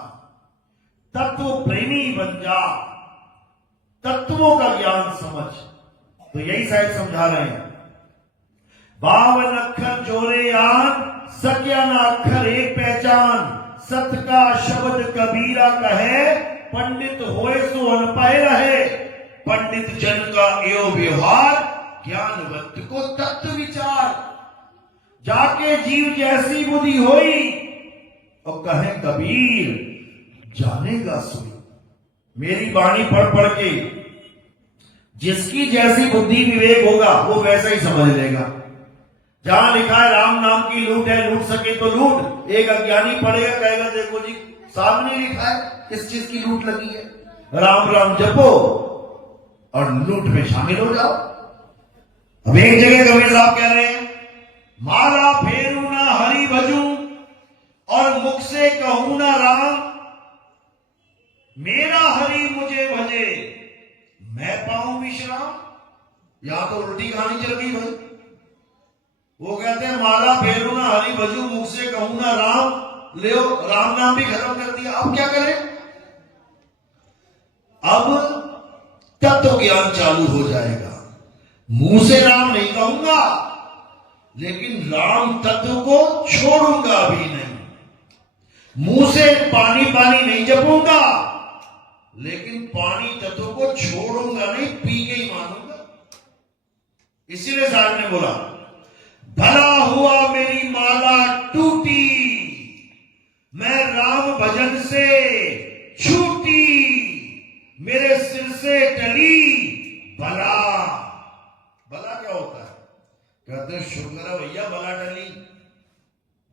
तत्व प्रेमी बन जा, तत्वों का ज्ञान समझ। तो यही साहिब समझा रहे हैं। 52 अक्षर जोरे यान, सक्या ना अक्षर एक पहचान, सत का शब्द कबीरा कहे, पंडित होए सो अनपाए रहे, पंडित जन का एवं व्यवहार, ज्ञानवंत को तत्व विचार, जाके जीव जैसी बुद्धि होई, और कहे कबीर जानेगा सुई। मेरी वाणी पढ़ पढ़ के जिसकी जैसी बुद्धि विवेक होगा वो वैसा ही समझ लेगा। जहां लिखा है राम नाम की लूट है, लूट सके तो लूट, एक अज्ञानी पढ़ेगा कहेगा देखो जी सामने लिखा है किस चीज की लूट लगी है, राम राम जपो और लूट में शामिल हो जाओ। अब एक जगह कबीर साहब कह रहे हैं, माला फेरू ना हरि भजू और मुख से कहूं ना राम, मेरा हरि मुझे भजे मैं पाऊं विश्राम। यहां तो उल्टी कहानी चल गई भाई। वो कहते हैं माला फेरू ना हरि भजू, मुख से कहूं ना राम, ले राम नाम भी खत्म कर दिया। अब क्या करें? अब तत्व ज्ञान चालू हो जाएगा। मुंह से राम नहीं कहूंगा लेकिन राम तत्व को छोड़ूंगा भी नहीं। मुंह से पानी पानी नहीं जपूंगा लेकिन पानी तत्व को छोड़ूंगा नहीं, पी के ही मानूंगा। इसीलिए साहब ने बोला भला हुआ मेरी माला टूटी, मैं राम भजन से छूटी, मेरे सिर से टली भला। भला क्या होता है? कहते हैं शुक्र है भैया भला टली,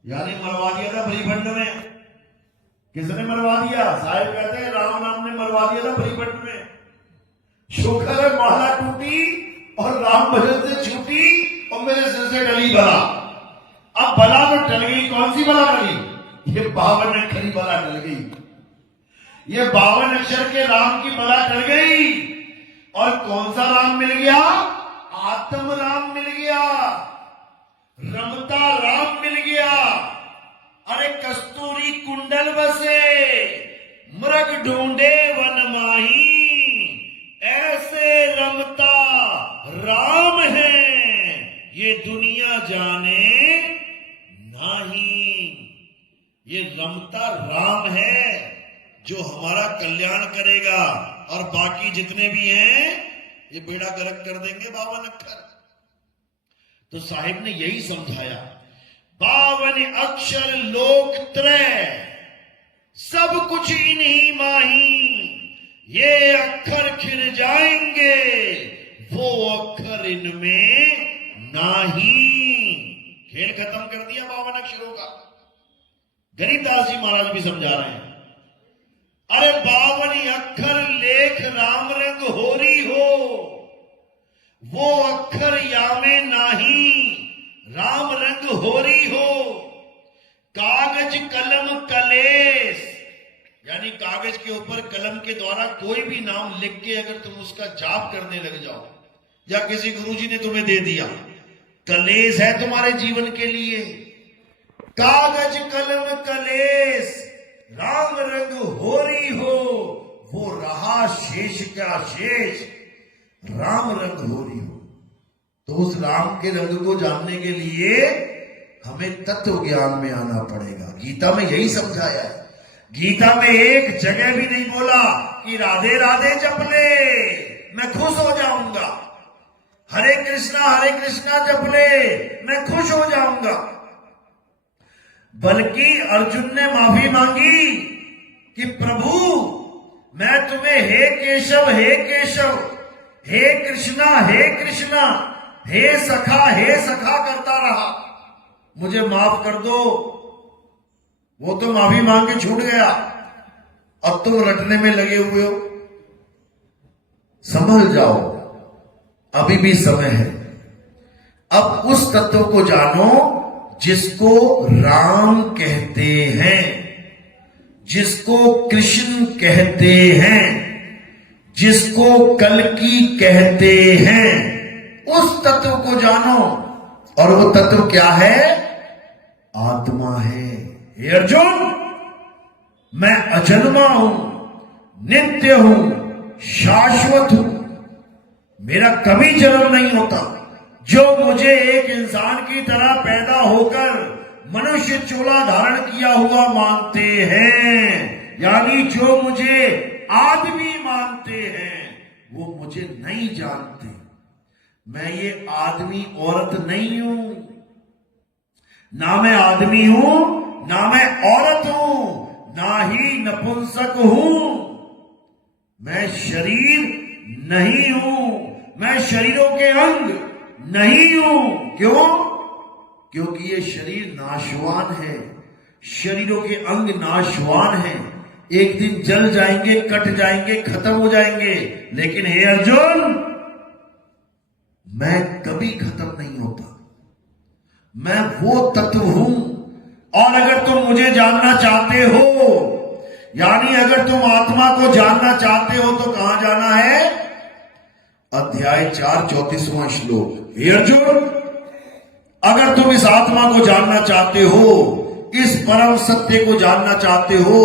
यानी मरवा दिया था भलीभंड में। किसने मरवा दिया? साहिब कहते हैं राम नाम ने मरवा दिया था भलीभंड में। शुक्र है माला टूटी और राम भजन से छूटी और मेरे सिर से टली भला। अब भला तो टल गई, कौन सी भला टली? ये 52 अक्षरी भला टल गई। ये 52 अक्षर के राम की भला टल गई। और कौन सा राम मिल गया? आत्म राम मिल गया, रमता राम मिल गया। अरे कस्तूरी कुंडल बसे, मृग ढूंढे वन माही, ऐसे रमता राम है ये दुनिया जाने नहीं। ये रमता राम है जो हमारा कल्याण करेगा और बाकी जितने भी हैं ये बेड़ा गर्क कर देंगे 52 अक्षर। तो साहिब ने यही समझाया 52 अक्षर लोक त्रय, सब कुछ इन्हीं माही, ये अक्षर खिल जाएंगे वो अक्षर इनमें नहीं। खेल खत्म कर दिया 52 अक्षरों का। गरीबदास जी महाराज भी समझा रहे हैं, अरे 52 अक्षर लेख राम रंग होरी हो, वो अक्षर यामे नाही राम रंग होरी हो। कागज कलम कलेस, यानी कागज के ऊपर कलम के द्वारा कोई भी नाम लिख के अगर तुम उसका जाप करने लग जाओ, या किसी गुरुजी ने तुम्हें दे दिया, कलेस है तुम्हारे जीवन के लिए। कागज कलम कलेस राम रंग होरी हो, वो रहा शेष क्या शेष राम रंग होरी हो। तो उस राम के रंग को जानने के लिए हमें तत्व ज्ञान में आना पड़ेगा। गीता में यही समझाया है। गीता में एक जगह भी नहीं बोला कि राधे राधे जप ले मैं खुश हो जाऊंगा, हरे कृष्णा जप ले मैं खुश हो जाऊंगा। बल्कि अर्जुन ने माफी मांगी कि प्रभु मैं तुम्हें हे केशव हे कृष्णा हे सखा करता रहा, मुझे माफ कर दो। वो तो माफी मांग के छूट गया, अब तुम रटने में लगे हुए हो। संभल जाओ, अभी भी समय है। अब उस तत्व को जानो जिसको राम कहते हैं, जिसको कृष्ण कहते हैं, जिसको कल्कि कहते हैं, उस तत्व को जानो। और वो तत्व क्या है? आत्मा है। हे अर्जुन, मैं अजन्मा हूं, नित्य हूं, शाश्वत हूं, मेरा कभी जन्म नहीं होता। जो मुझे एक इंसान की तरह पैदा होकर मनुष्य चोला धारण किया हुआ मानते हैं, यानी जो मुझे आदमी मानते हैं, वो मुझे नहीं जानते। मैं ये आदमी औरत नहीं हूं, ना मैं आदमी हूं, ना मैं औरत हूं, ना ही नपुंसक हूं। मैं शरीर नहीं हूं, मैं शरीरों के अंग नहीं हूं। क्यों? क्योंकि ये शरीर नाशवान है, शरीरों के अंग नाशवान है, एक दिन जल जाएंगे, कट जाएंगे, खत्म हो जाएंगे। लेकिन हे अर्जुन, मैं कभी खत्म नहीं होता, मैं वो तत्व हूं। और अगर तुम मुझे जानना चाहते हो, यानी अगर तुम आत्मा को जानना चाहते हो, तो कहां जाना है? अध्याय 4 34वां श्लोक। हे अर्जुन, अगर तुम इस आत्मा को जानना चाहते हो, इस परम सत्य को जानना चाहते हो,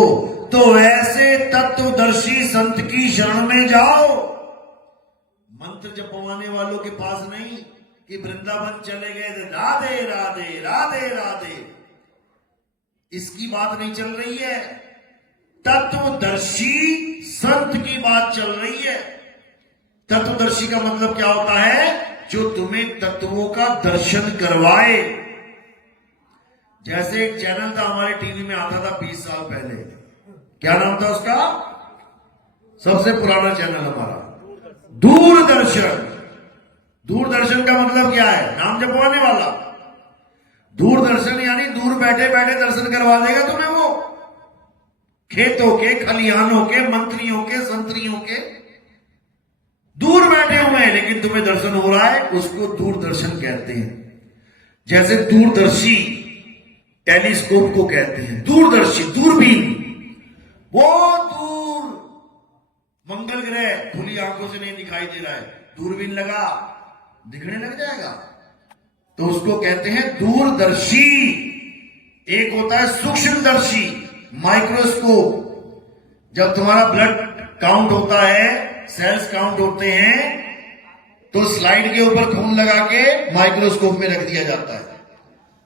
तो ऐसे तत्वदर्शी संत की शरण में जाओ। मंत्र जपवाने वालों के पास नहीं कि वृंदावन चले गए थे, राधे राधे राधे राधे, इसकी बात नहीं चल रही है। तत्वदर्शी संत की बात चल रही है। तत्वदर्शी का मतलब क्या होता है? जो तुम्हें तत्वों का दर्शन करवाए। जैसे एक चैनल था हमारे टीवी में, आता था 20 साल पहले, क्या नाम था उसका? सबसे पुराना चैनल हमारा दूरदर्शन। दूरदर्शन का मतलब क्या है? नाम जपवाने वाला। दूरदर्शन यानी दूर बैठे बैठे दर्शन करवा देगा तुम्हें वो, खेतों के, खलिहानों के, मंत्रियों के, संतरियों के। दूर बैठे हुए हैं लेकिन तुम्हें दर्शन हो रहा है, उसको दूरदर्शन कहते हैं। जैसे दूरदर्शी टेलीस्कोप को कहते हैं, दूरदर्शी दूरबीन। वो दूर मंगल ग्रह खुली आंखों से नहीं दिखाई दे रहा है, दूरबीन लगा दिखने लग जाएगा, तो उसको कहते हैं दूरदर्शी। एक होता है सूक्ष्मदर्शी, माइक्रोस्कोप। जब तुम्हारा ब्लड काउंट होता है, सेल्स काउंट होते हैं, तो स्लाइड के ऊपर खून लगा के माइक्रोस्कोप में रख दिया जाता है।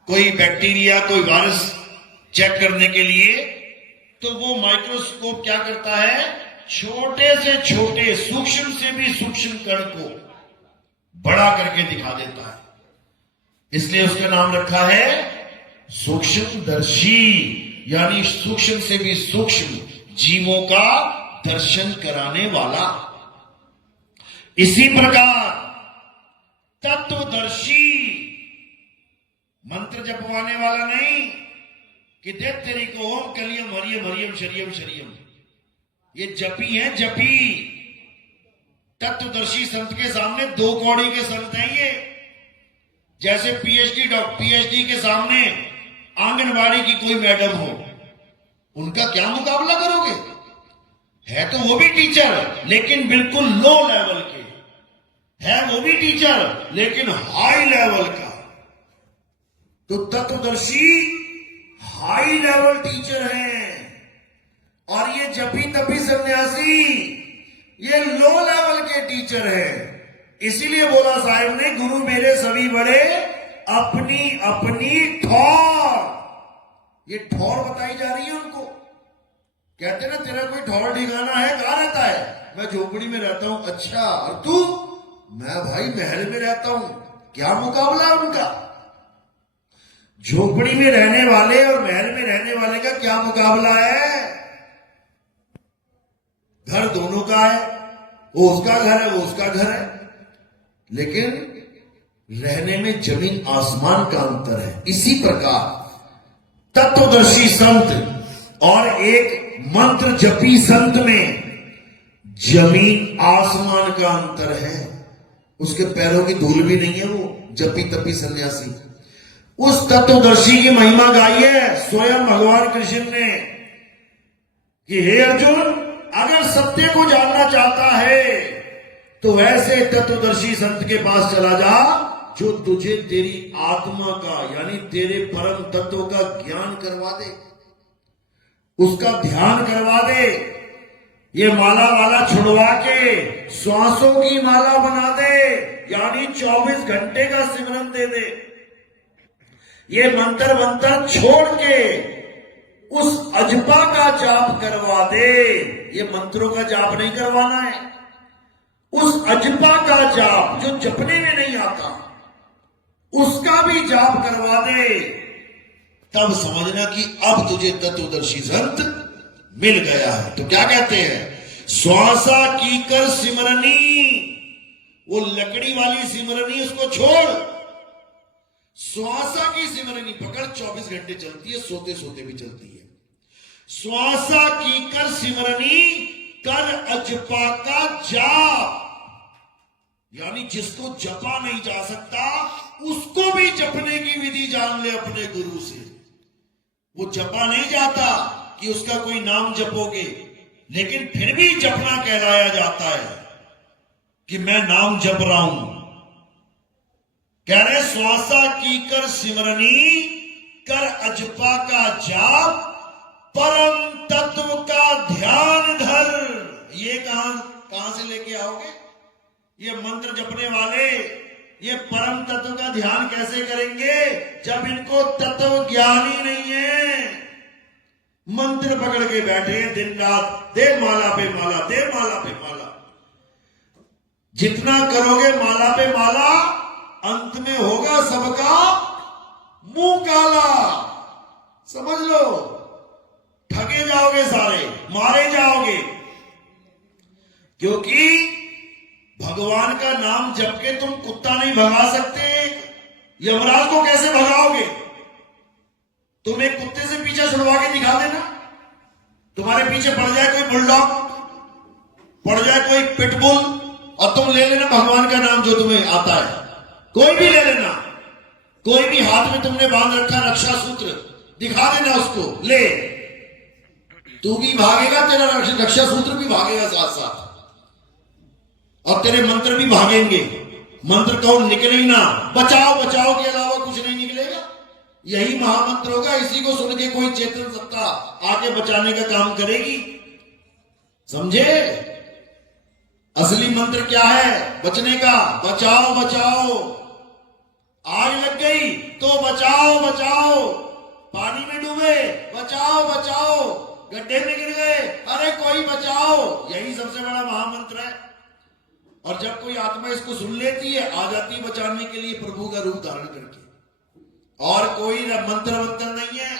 कोई बैक्टीरिया, कोई वायरस चेक करने के लिए, तो वो माइक्रोस्कोप क्या करता है? छोटे से छोटे, सूक्ष्म से भी सूक्ष्म कण को बड़ा करके दिखा देता है। इसलिए उसका नाम रखा है सूक्ष्मदर्शी, यानी सूक्ष्म से भी सूक्ष्म जीवों का दर्शन कराने वाला। इसी प्रकार तत्वदर्शी मंत्र जपवाने वाला नहीं कि देव तेरी को ओम कलियम हरियम हरियम शरियम शरियम, ये जपी है जपी। तत्वदर्शी संत के सामने 2 कौड़ी के संत हैं ये। जैसे पीएचडी के सामने आंगनबाड़ी की कोई मैडम हो, उनका क्या मुकाबला करोगे? है तो वो भी टीचर, लेकिन बिल्कुल लो लेवल के। है वो भी टीचर, लेकिन हाई लेवल का। तो तत्वदर्शी हाई लेवल टीचर हैं, और ये जपी तपी सन्यासी ये लो लेवल के टीचर हैं। इसीलिए बोला साहिब ने, गुरु मेरे सभी बड़े, अपनी अपनी ठौर। ये ठौर बताई जा रही है उनको। कहते ना, तेरा कोई ठौर ठिकाना है? कहां रहता है? मैं झोपड़ी में रहता हूं। अच्छा, और तू? मैं भाई महल में रहता हूं। क्या मुकाबला है उनका? झोपड़ी में रहने वाले और महल में रहने वाले का क्या मुकाबला है? घर दोनों का है, वो उसका घर है, वो उसका घर है, लेकिन रहने में जमीन आसमान का अंतर है। इसी प्रकार तत्वदर्शी संत और एक मंत्र जपी संत में जमीन आसमान का अंतर है। उसके पैरों की धूल भी नहीं है वो जपी तपी सन्यासी। उस तत्वदर्शी की महिमा गाई है स्वयं भगवान कृष्ण ने कि हे अर्जुन, अगर सत्य को जानना चाहता है तो ऐसे तत्वदर्शी संत के पास चला जा जो तुझे तेरी आत्मा का यानी तेरे परम तत्व का ज्ञान करवा दे, उसका ध्यान करवा दे। ये माला वाला छुड़वा के श्वासों की माला बना दे, यानी 24 घंटे का सिमरन दे दे। ये मंत्र मंत्र छोड़ के उस अजपा का जाप करवा दे। ये मंत्रों का जाप नहीं करवाना है, उस अजपा का जाप जो जपने में नहीं आता उसका भी जाप करवा दे। तब समझना कि अब तुझे तत्वदर्शी संत मिल गया है। तो क्या कहते हैं, श्वासा की कर सिमरनी, वो लकड़ी वाली सिमरनी उसको छोड़, श्वासा की सिमरनी पकड़, 24 घंटे चलती है, सोते सोते भी चलती है। श्वासा की कर सिमरनी कर अजपा का जाप, यानी जिसको जपा नहीं जा सकता उसको भी जपने की विधि जान ले अपने गुरु से। वो जपा नहीं जाता कि उसका कोई नाम जपोगे, लेकिन फिर भी जपना कहलाया जाता है कि मैं नाम जप रहा हूं। कह रहे श्वासा की कर सिमरनी कर अजपा का जाप परम तत्व का ध्यान धर। ये कहां से लेके आओगे? ये मंत्र जपने वाले ये परम तत्व का ध्यान कैसे करेंगे जब इनको तत्व ज्ञान ही नहीं है। मंत्र पकड़ के बैठे दिन रात, दे माला पे माला, दे माला पे माला। जितना करोगे माला पे माला, अंत में होगा सबका मुंह काला। समझ लो, ठगे जाओगे सारे, मारे जाओगे। क्योंकि भगवान का नाम जप के तुम कुत्ता नहीं भगा सकते, यमराज को कैसे भगाओगे? तुम एक कुत्ते से पीछे छुड़वा के दिखा देना, तुम्हारे पीछे पड़ जाए कोई बुलडॉग, पड़ जाए कोई पिटबुल, और तुम ले लेना भगवान का नाम जो तुम्हें आता है, कोई भी ले लेना। कोई भी हाथ में तुमने बांध रखा रक्षा सूत्र, दिखा देना उसको, ले, तू भी भागेगा, तेरा रक्षा सूत्र भी भागेगा साथ साथ, और तेरे मंत्र भी भागेंगे। मंत्र कौन निकले ही ना, बचाओ बचाओ के अलावा कुछ नहीं निकलेगा। यही महामंत्र होगा, इसी को सुन के कोई चेतन सत्ता आके बचाने का काम करेगी। समझे? असली मंत्र क्या है बचने का? बचाओ बचाओ। आग लग गई तो बचाओ बचाओ, पानी में डूबे बचाओ बचाओ, गड्ढे में गिर गए अरे कोई बचाओ। यही सबसे बड़ा महामंत्र है। और जब कोई आत्मा इसको सुन लेती है, आ जाती है बचाने के लिए प्रभु का रूप धारण करके। और कोई मंत्र नहीं है।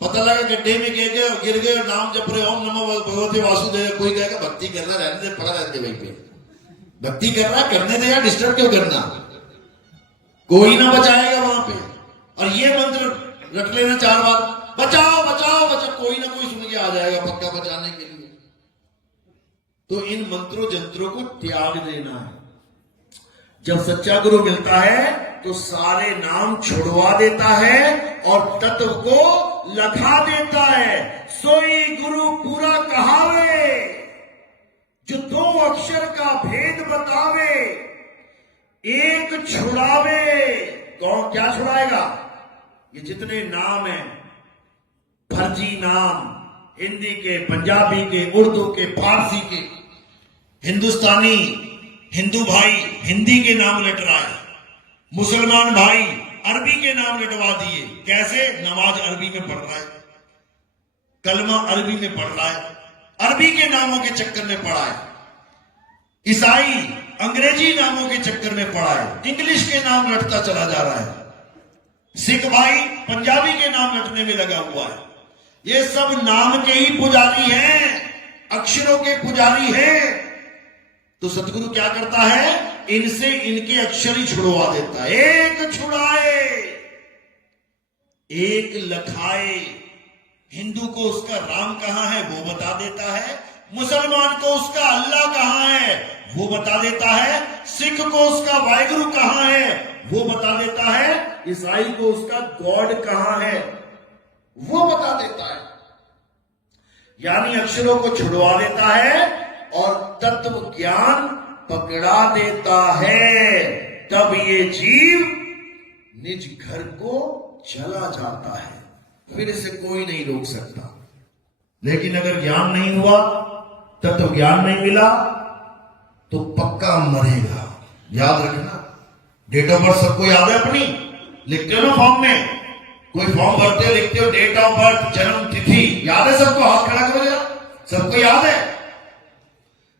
पता लगा गड्ढे में गिर गए, नाम जप रहे ओम नमो भगवते वासुदेव, कोई कहेगा भक्ति करना, रहने दे, पड़ा रहने दे वहीं पे। भक्ति करना करने दे यार, डिस्टर्ब क्यों करना? कोई ना बचाएगा वहां पे। और ये मंत्र रख लेना 4 बार, बचाओ बचाओ बचाओ, कोई ना कोई सुन के आ जाएगा पक्का बचाने के लिए। तो इन मंत्रों जंत्रों को त्याग देना है। जब सच्चा गुरु मिलता है तो सारे नाम छुड़वा देता है और तत्व को लखा देता है। सोई गुरु पूरा कहावे, जो 2 अक्षर का भेद बतावे, एक छुड़ावे। कौन क्या छुड़ाएगा? ये जितने नाम हैं, फर्जी नाम, हिंदी के, पंजाबी के, उर्दू के, फारसी के, हिंदुस्तानी, हिंदू भाई हिंदी के नाम लट रहा है, मुसलमान भाई अरबी के नाम लटवा दिए। कैसे? नमाज अरबी में पढ़ रहा है, कलमा अरबी में पढ़ रहा है, अरबी के नामों के चक्कर में पड़ा है। ईसाई अंग्रेजी नामों के चक्कर में पड़ा है, इंग्लिश के नाम लटता चला जा रहा है। सिख भाई पंजाबी के नाम लटने में लगा हुआ है। ये सब नाम के ही पुजारी हैं, अक्षरों के पुजारी हैं। तो सतगुरु क्या करता है? इनसे इनके अक्षर ही छुड़वा देता है। एक छुड़ाए एक लखाए। हिंदू को उसका राम कहां है वो बता देता है, मुसलमान को उसका अल्लाह कहां है वो बता देता है। सिख को उसका वाहिगुरु कहां है, वो बता देता है। ईसाई को उसका गॉड कहां है, वो बता देता है। यानी अक्षरों को छुड़वा देता है और तत्व ज्ञान पकड़ा देता है। तब ये जीव निज घर को चला जाता है, फिर इसे कोई नहीं रोक सकता। लेकिन अगर ज्ञान नहीं हुआ, तत्व ज्ञान नहीं मिला, तो पक्का मरेगा। याद रखना, डेट ऑफ बर्थ सबको याद है अपनी, लिखते हो ना फॉर्म में, कोई फॉर्म भरते हो लिखते हो डेट ऑफ बर्थ, जन्म तिथि याद है सबको? हाथ खड़ा करो जरा, सबको याद है?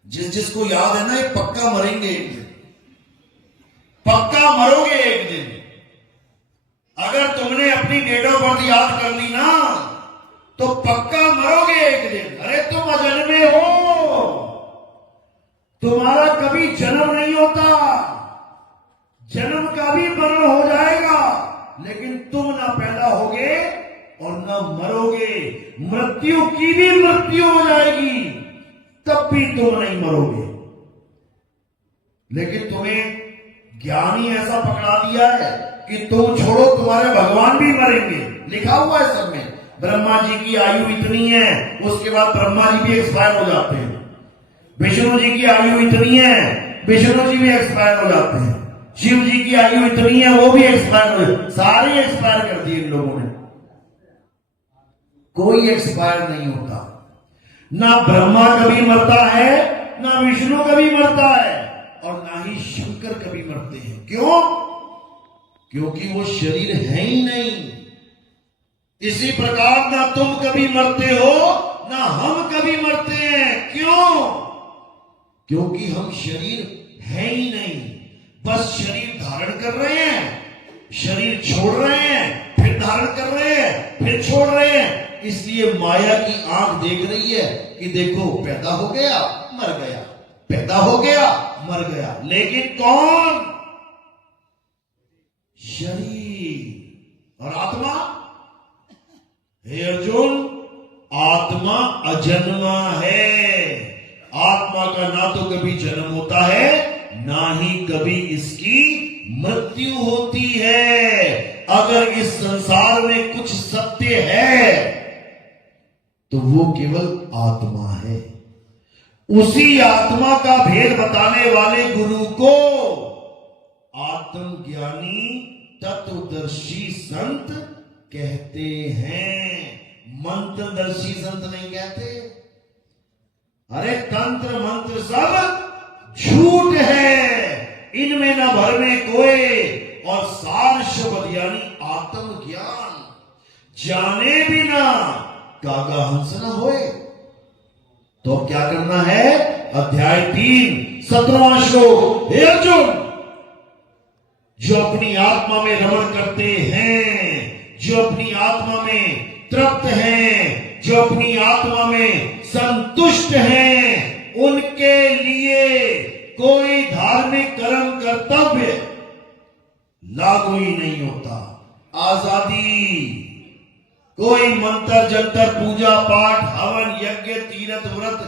जिसको याद है ना, ये पक्का मरेंगे एक दिन, पक्का मरोगे एक दिन। अगर तुमने अपनी डेट ऑफ बर्थ याद कर ली ना, तो पक्का मरोगे एक दिन। अरे तुम अजन्मे हो, तुम्हारा कभी जन्म नहीं होता, जन्म का भी मरण हो जाएगा, लेकिन तुम ना पैदा होगे और ना मरोगे। मृत्यु की भी मृत्यु हो जाएगी, तब भी तुम नहीं मरोगे। लेकिन तुम्हें ज्ञान ही ऐसा पकड़ा दिया है कि तुम छोड़ो, तुम्हारे भगवान भी मरेंगे। लिखा हुआ है सब में, ब्रह्मा जी की आयु इतनी है, उसके बाद ब्रह्मा जी भी एक्सपायर हो जाते हैं। विष्णु जी की आयु इतनी है, विष्णु जी भी एक्सपायर हो जाते हैं। शिव जी की आयु इतनी है, वो भी एक्सपायर हो, सारे एक्सपायर कर दिए इन लोगों ने। कोई एक्सपायर नहीं होता। ना ब्रह्मा कभी मरता है, ना विष्णु कभी मरता है, और ना ही शंकर कभी मरते हैं। क्यों? क्योंकि वो शरीर है ही नहीं। इसी प्रकार ना तुम कभी मरते हो, ना हम कभी मरते हैं। क्यों? क्योंकि हम शरीर है ही नहीं, बस शरीर धारण कर रहे हैं, शरीर छोड़ रहे हैं, फिर धारण कर रहे हैं, फिर छोड़ रहे हैं। इसलिए माया की आंख देख रही है कि देखो पैदा हो गया मर गया, पैदा हो गया मर गया। लेकिन कौन? शरीर और आत्मा। हे अर्जुन, आत्मा अजन्मा है। आत्मा का ना तो कभी जन्म होता है, ना ही कभी इसकी मृत्यु होती है। अगर इस संसार में कुछ सत्य है तो वो केवल आत्मा है। उसी आत्मा का भेद बताने वाले गुरु को आत्मज्ञानी तत्वदर्शी संत कहते हैं, मंत्रदर्शी संत नहीं कहते। अरे तंत्र मंत्र सब झूठ है, इनमें न भरने कोई, और सार शब्द यानी आत्मज्ञान जाने बिना कागा हंस न होए। तो क्या करना है? अध्याय 3 17वां श्लोक। हे अर्जुन, जो अपनी आत्मा में रमण करते हैं, जो अपनी आत्मा में तृप्त हैं, जो अपनी आत्मा में संतुष्ट हैं, उनके लिए कोई धार्मिक कर्म कर्तव्य लागू ही नहीं होता। आजादी, कोई मंत्र जंतर पूजा पाठ हवन यज्ञ तीर्थ व्रत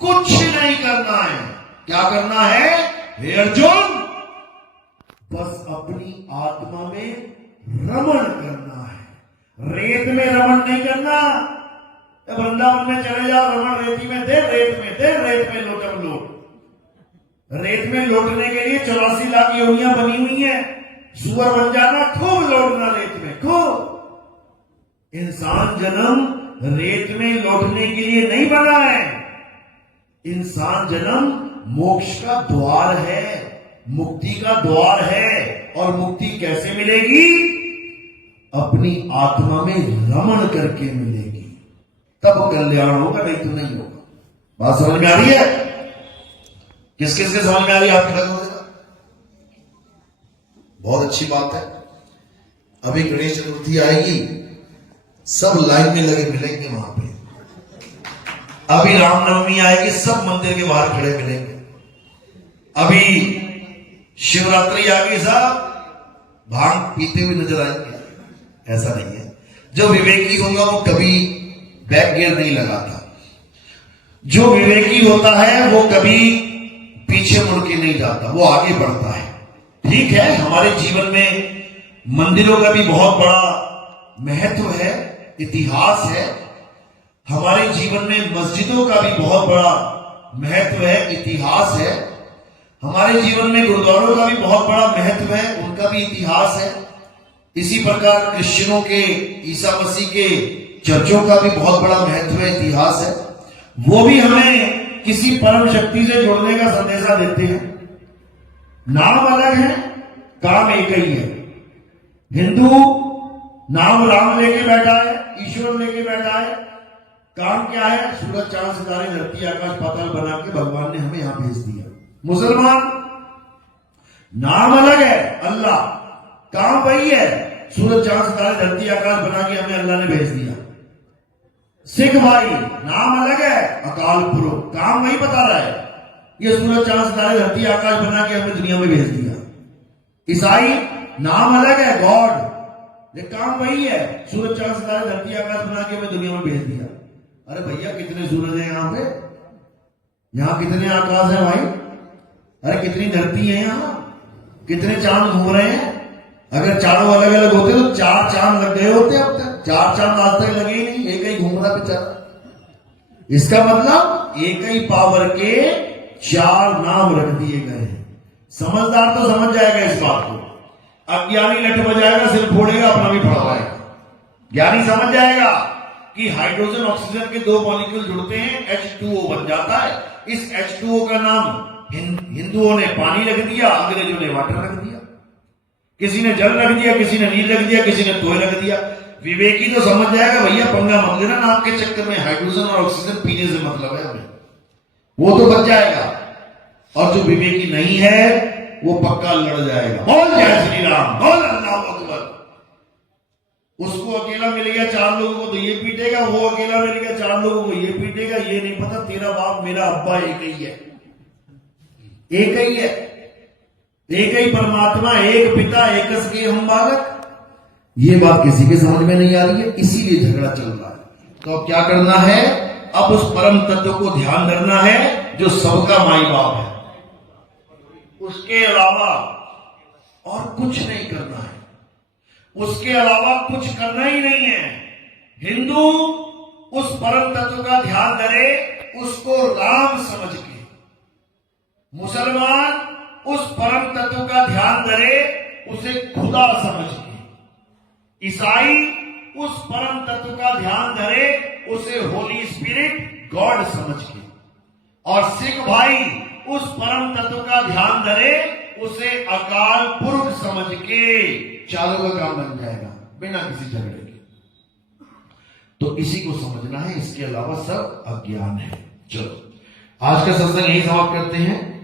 कुछ नहीं करना है। क्या करना है? हे अर्जुन, बस अपनी आत्मा में रमण करना है। रेत में रमण नहीं करना। वृंदावन में चले जाओ, रमण रेती में दे, रेत में दे, रेत में लोटम लोट। रेत में लौटने के लिए 84 लाख योनियां बनी हुई है। सुअर बन जाना, खूब लौटना रेत में, खूब। इंसान जन्म रेत में लौटने के लिए नहीं बना है। इंसान जन्म मोक्ष का द्वार है, मुक्ति का द्वार है। और मुक्ति कैसे मिलेगी? अपनी आत्मा में रमण करके मिलेगी, तब कल्याण होगा, नहीं तो नहीं होगा। बात समझ में आ रही है? किस किस के समझ में आ रही है? आपके लग होगा। बहुत अच्छी बात है। अभी गणेश चतुर्थी आएगी, सब लाइन में लगे मिलेंगे वहां पे। अभी रामनवमी आएगी, सब मंदिर के बाहर खड़े मिलेंगे। अभी शिवरात्रि आ गई, सब भांग पीते हुए नजर आएंगे। ऐसा नहीं है। जो विवेकी होगा वो कभी बैक गियर नहीं लगाता। जो विवेकी होता है वो कभी पीछे मुड़ के नहीं जाता, वो आगे बढ़ता है। ठीक है, हमारे जीवन में मंदिरों का भी बहुत बड़ा महत्व है, इतिहास है। हमारे जीवन में मस्जिदों का भी बहुत बड़ा महत्व है, इतिहास है। हमारे जीवन में गुरुद्वारों का भी बहुत बड़ा महत्व है, उनका भी इतिहास है। इसी प्रकार क्रिश्चियनों के, ईसा मसीह के चर्चों का भी बहुत बड़ा महत्व है, इतिहास है। वो भी हमें किसी परम शक्ति से जुड़ने का संदेशा देते हैं। नाम अलग है, काम एक ही है। हिंदू नाम राम लेके बैठा है, ईश्वर लेके बैठा है, काम क्या है? सूरज चांद सितारे धरती आकाश पाताल बना के भगवान ने हमें यहां भेज दिया। मुसलमान नाम अलग है, अल्लाह, काम वही है, सूरज चांद सितारे धरती आकाश बना के हमें अल्लाह ने भेज दिया। सिख भाई नाम अलग है, अकाल पुरुष, काम वही बता रहा है, ये सूरज चांद सितारे धरती आकाश बना के हमें दुनिया में भेज दिया। ईसाई नाम अलग है, गॉड, ये काम वही है, सूरज चांद सितारे धरती आकाश बना के हमें दुनिया में भेज दिया। अरे भैया कितने सूरज हैं यहाँ पे, यहाँ कितने आकाश है भाई, अरे कितनी धरती है यहाँ, कितने चांद घूम रहे हैं। अगर चारों अलग अलग होते तो 4 चांद लग गए होते, अब तक 4 चांद आज तक लगे ही नहीं, एक ही घूम रहा बेचारा। इसका मतलब एक ही पावर के 4 नाम रख दिए गए हैं। समझदार तो समझ जाएगा इस बात को, अज्ञानी लठ बजाएगा, सिर फोड़ेगा, अपना भी फड़वाएगा। ज्ञानी समझ जाएगा कि हाइड्रोजन ऑक्सीजन के 2 मॉलिक्यूल जुड़ते हैं, H2O बन जाता है। इस H2O का नाम हिंदुओं ने पानी रख दिया, अंग्रेजों ने वाटर रख दिया, किसी ने जल रख दिया, किसी ने नील रख दिया, किसी ने तोय रख दिया। विवेकी तो समझ जाएगा भैया पंगा मत लेना, नाम के चक्कर में हाइड्रोजन और ऑक्सीजन पीने से मतलब है हमें, वो तो बच जाएगा। और जो विवेकी नहीं है वो पक्का लड़ जाएगा। बोल जय श्री राम, बोल अल्लाह अकबर। उसको अकेला मिल गया 4 लोगों को तो ये पीटेगा, वो अकेला मिल गया 4 लोगों को ये पीटेगा। ये नहीं पता तेरा बाप मेरा अब्बा एक ही है, एक ही है, एक ही परमात्मा, एक पिता, एकस के हम बालक। ये बात किसी के समझ में नहीं आ रही है, इसीलिए झगड़ा चल रहा है। तो अब क्या करना है? अब उस परम तत्व को ध्यान धरना है जो सबका माई बाप है, उसके अलावा और कुछ नहीं करना है, उसके अलावा कुछ करना ही नहीं है। हिंदू उस परम तत्व का ध्यान धरे, उसको राम समझ के। मुसलमान उस परम तत्व का ध्यान धरे, उसे खुदा समझ के। ईसाई उस परम तत्व का ध्यान धरे, उसे होली स्पिरिट गॉड समझ के। और सिख भाई उस परम तत्व का ध्यान धरे, उसे अकाल पुरुष समझ के। चारों का काम बन जाएगा बिना किसी झगड़े के। तो इसी को समझना है, इसके अलावा सब अज्ञान है। चलो आज का सत्संग यही समाप्त करते हैं।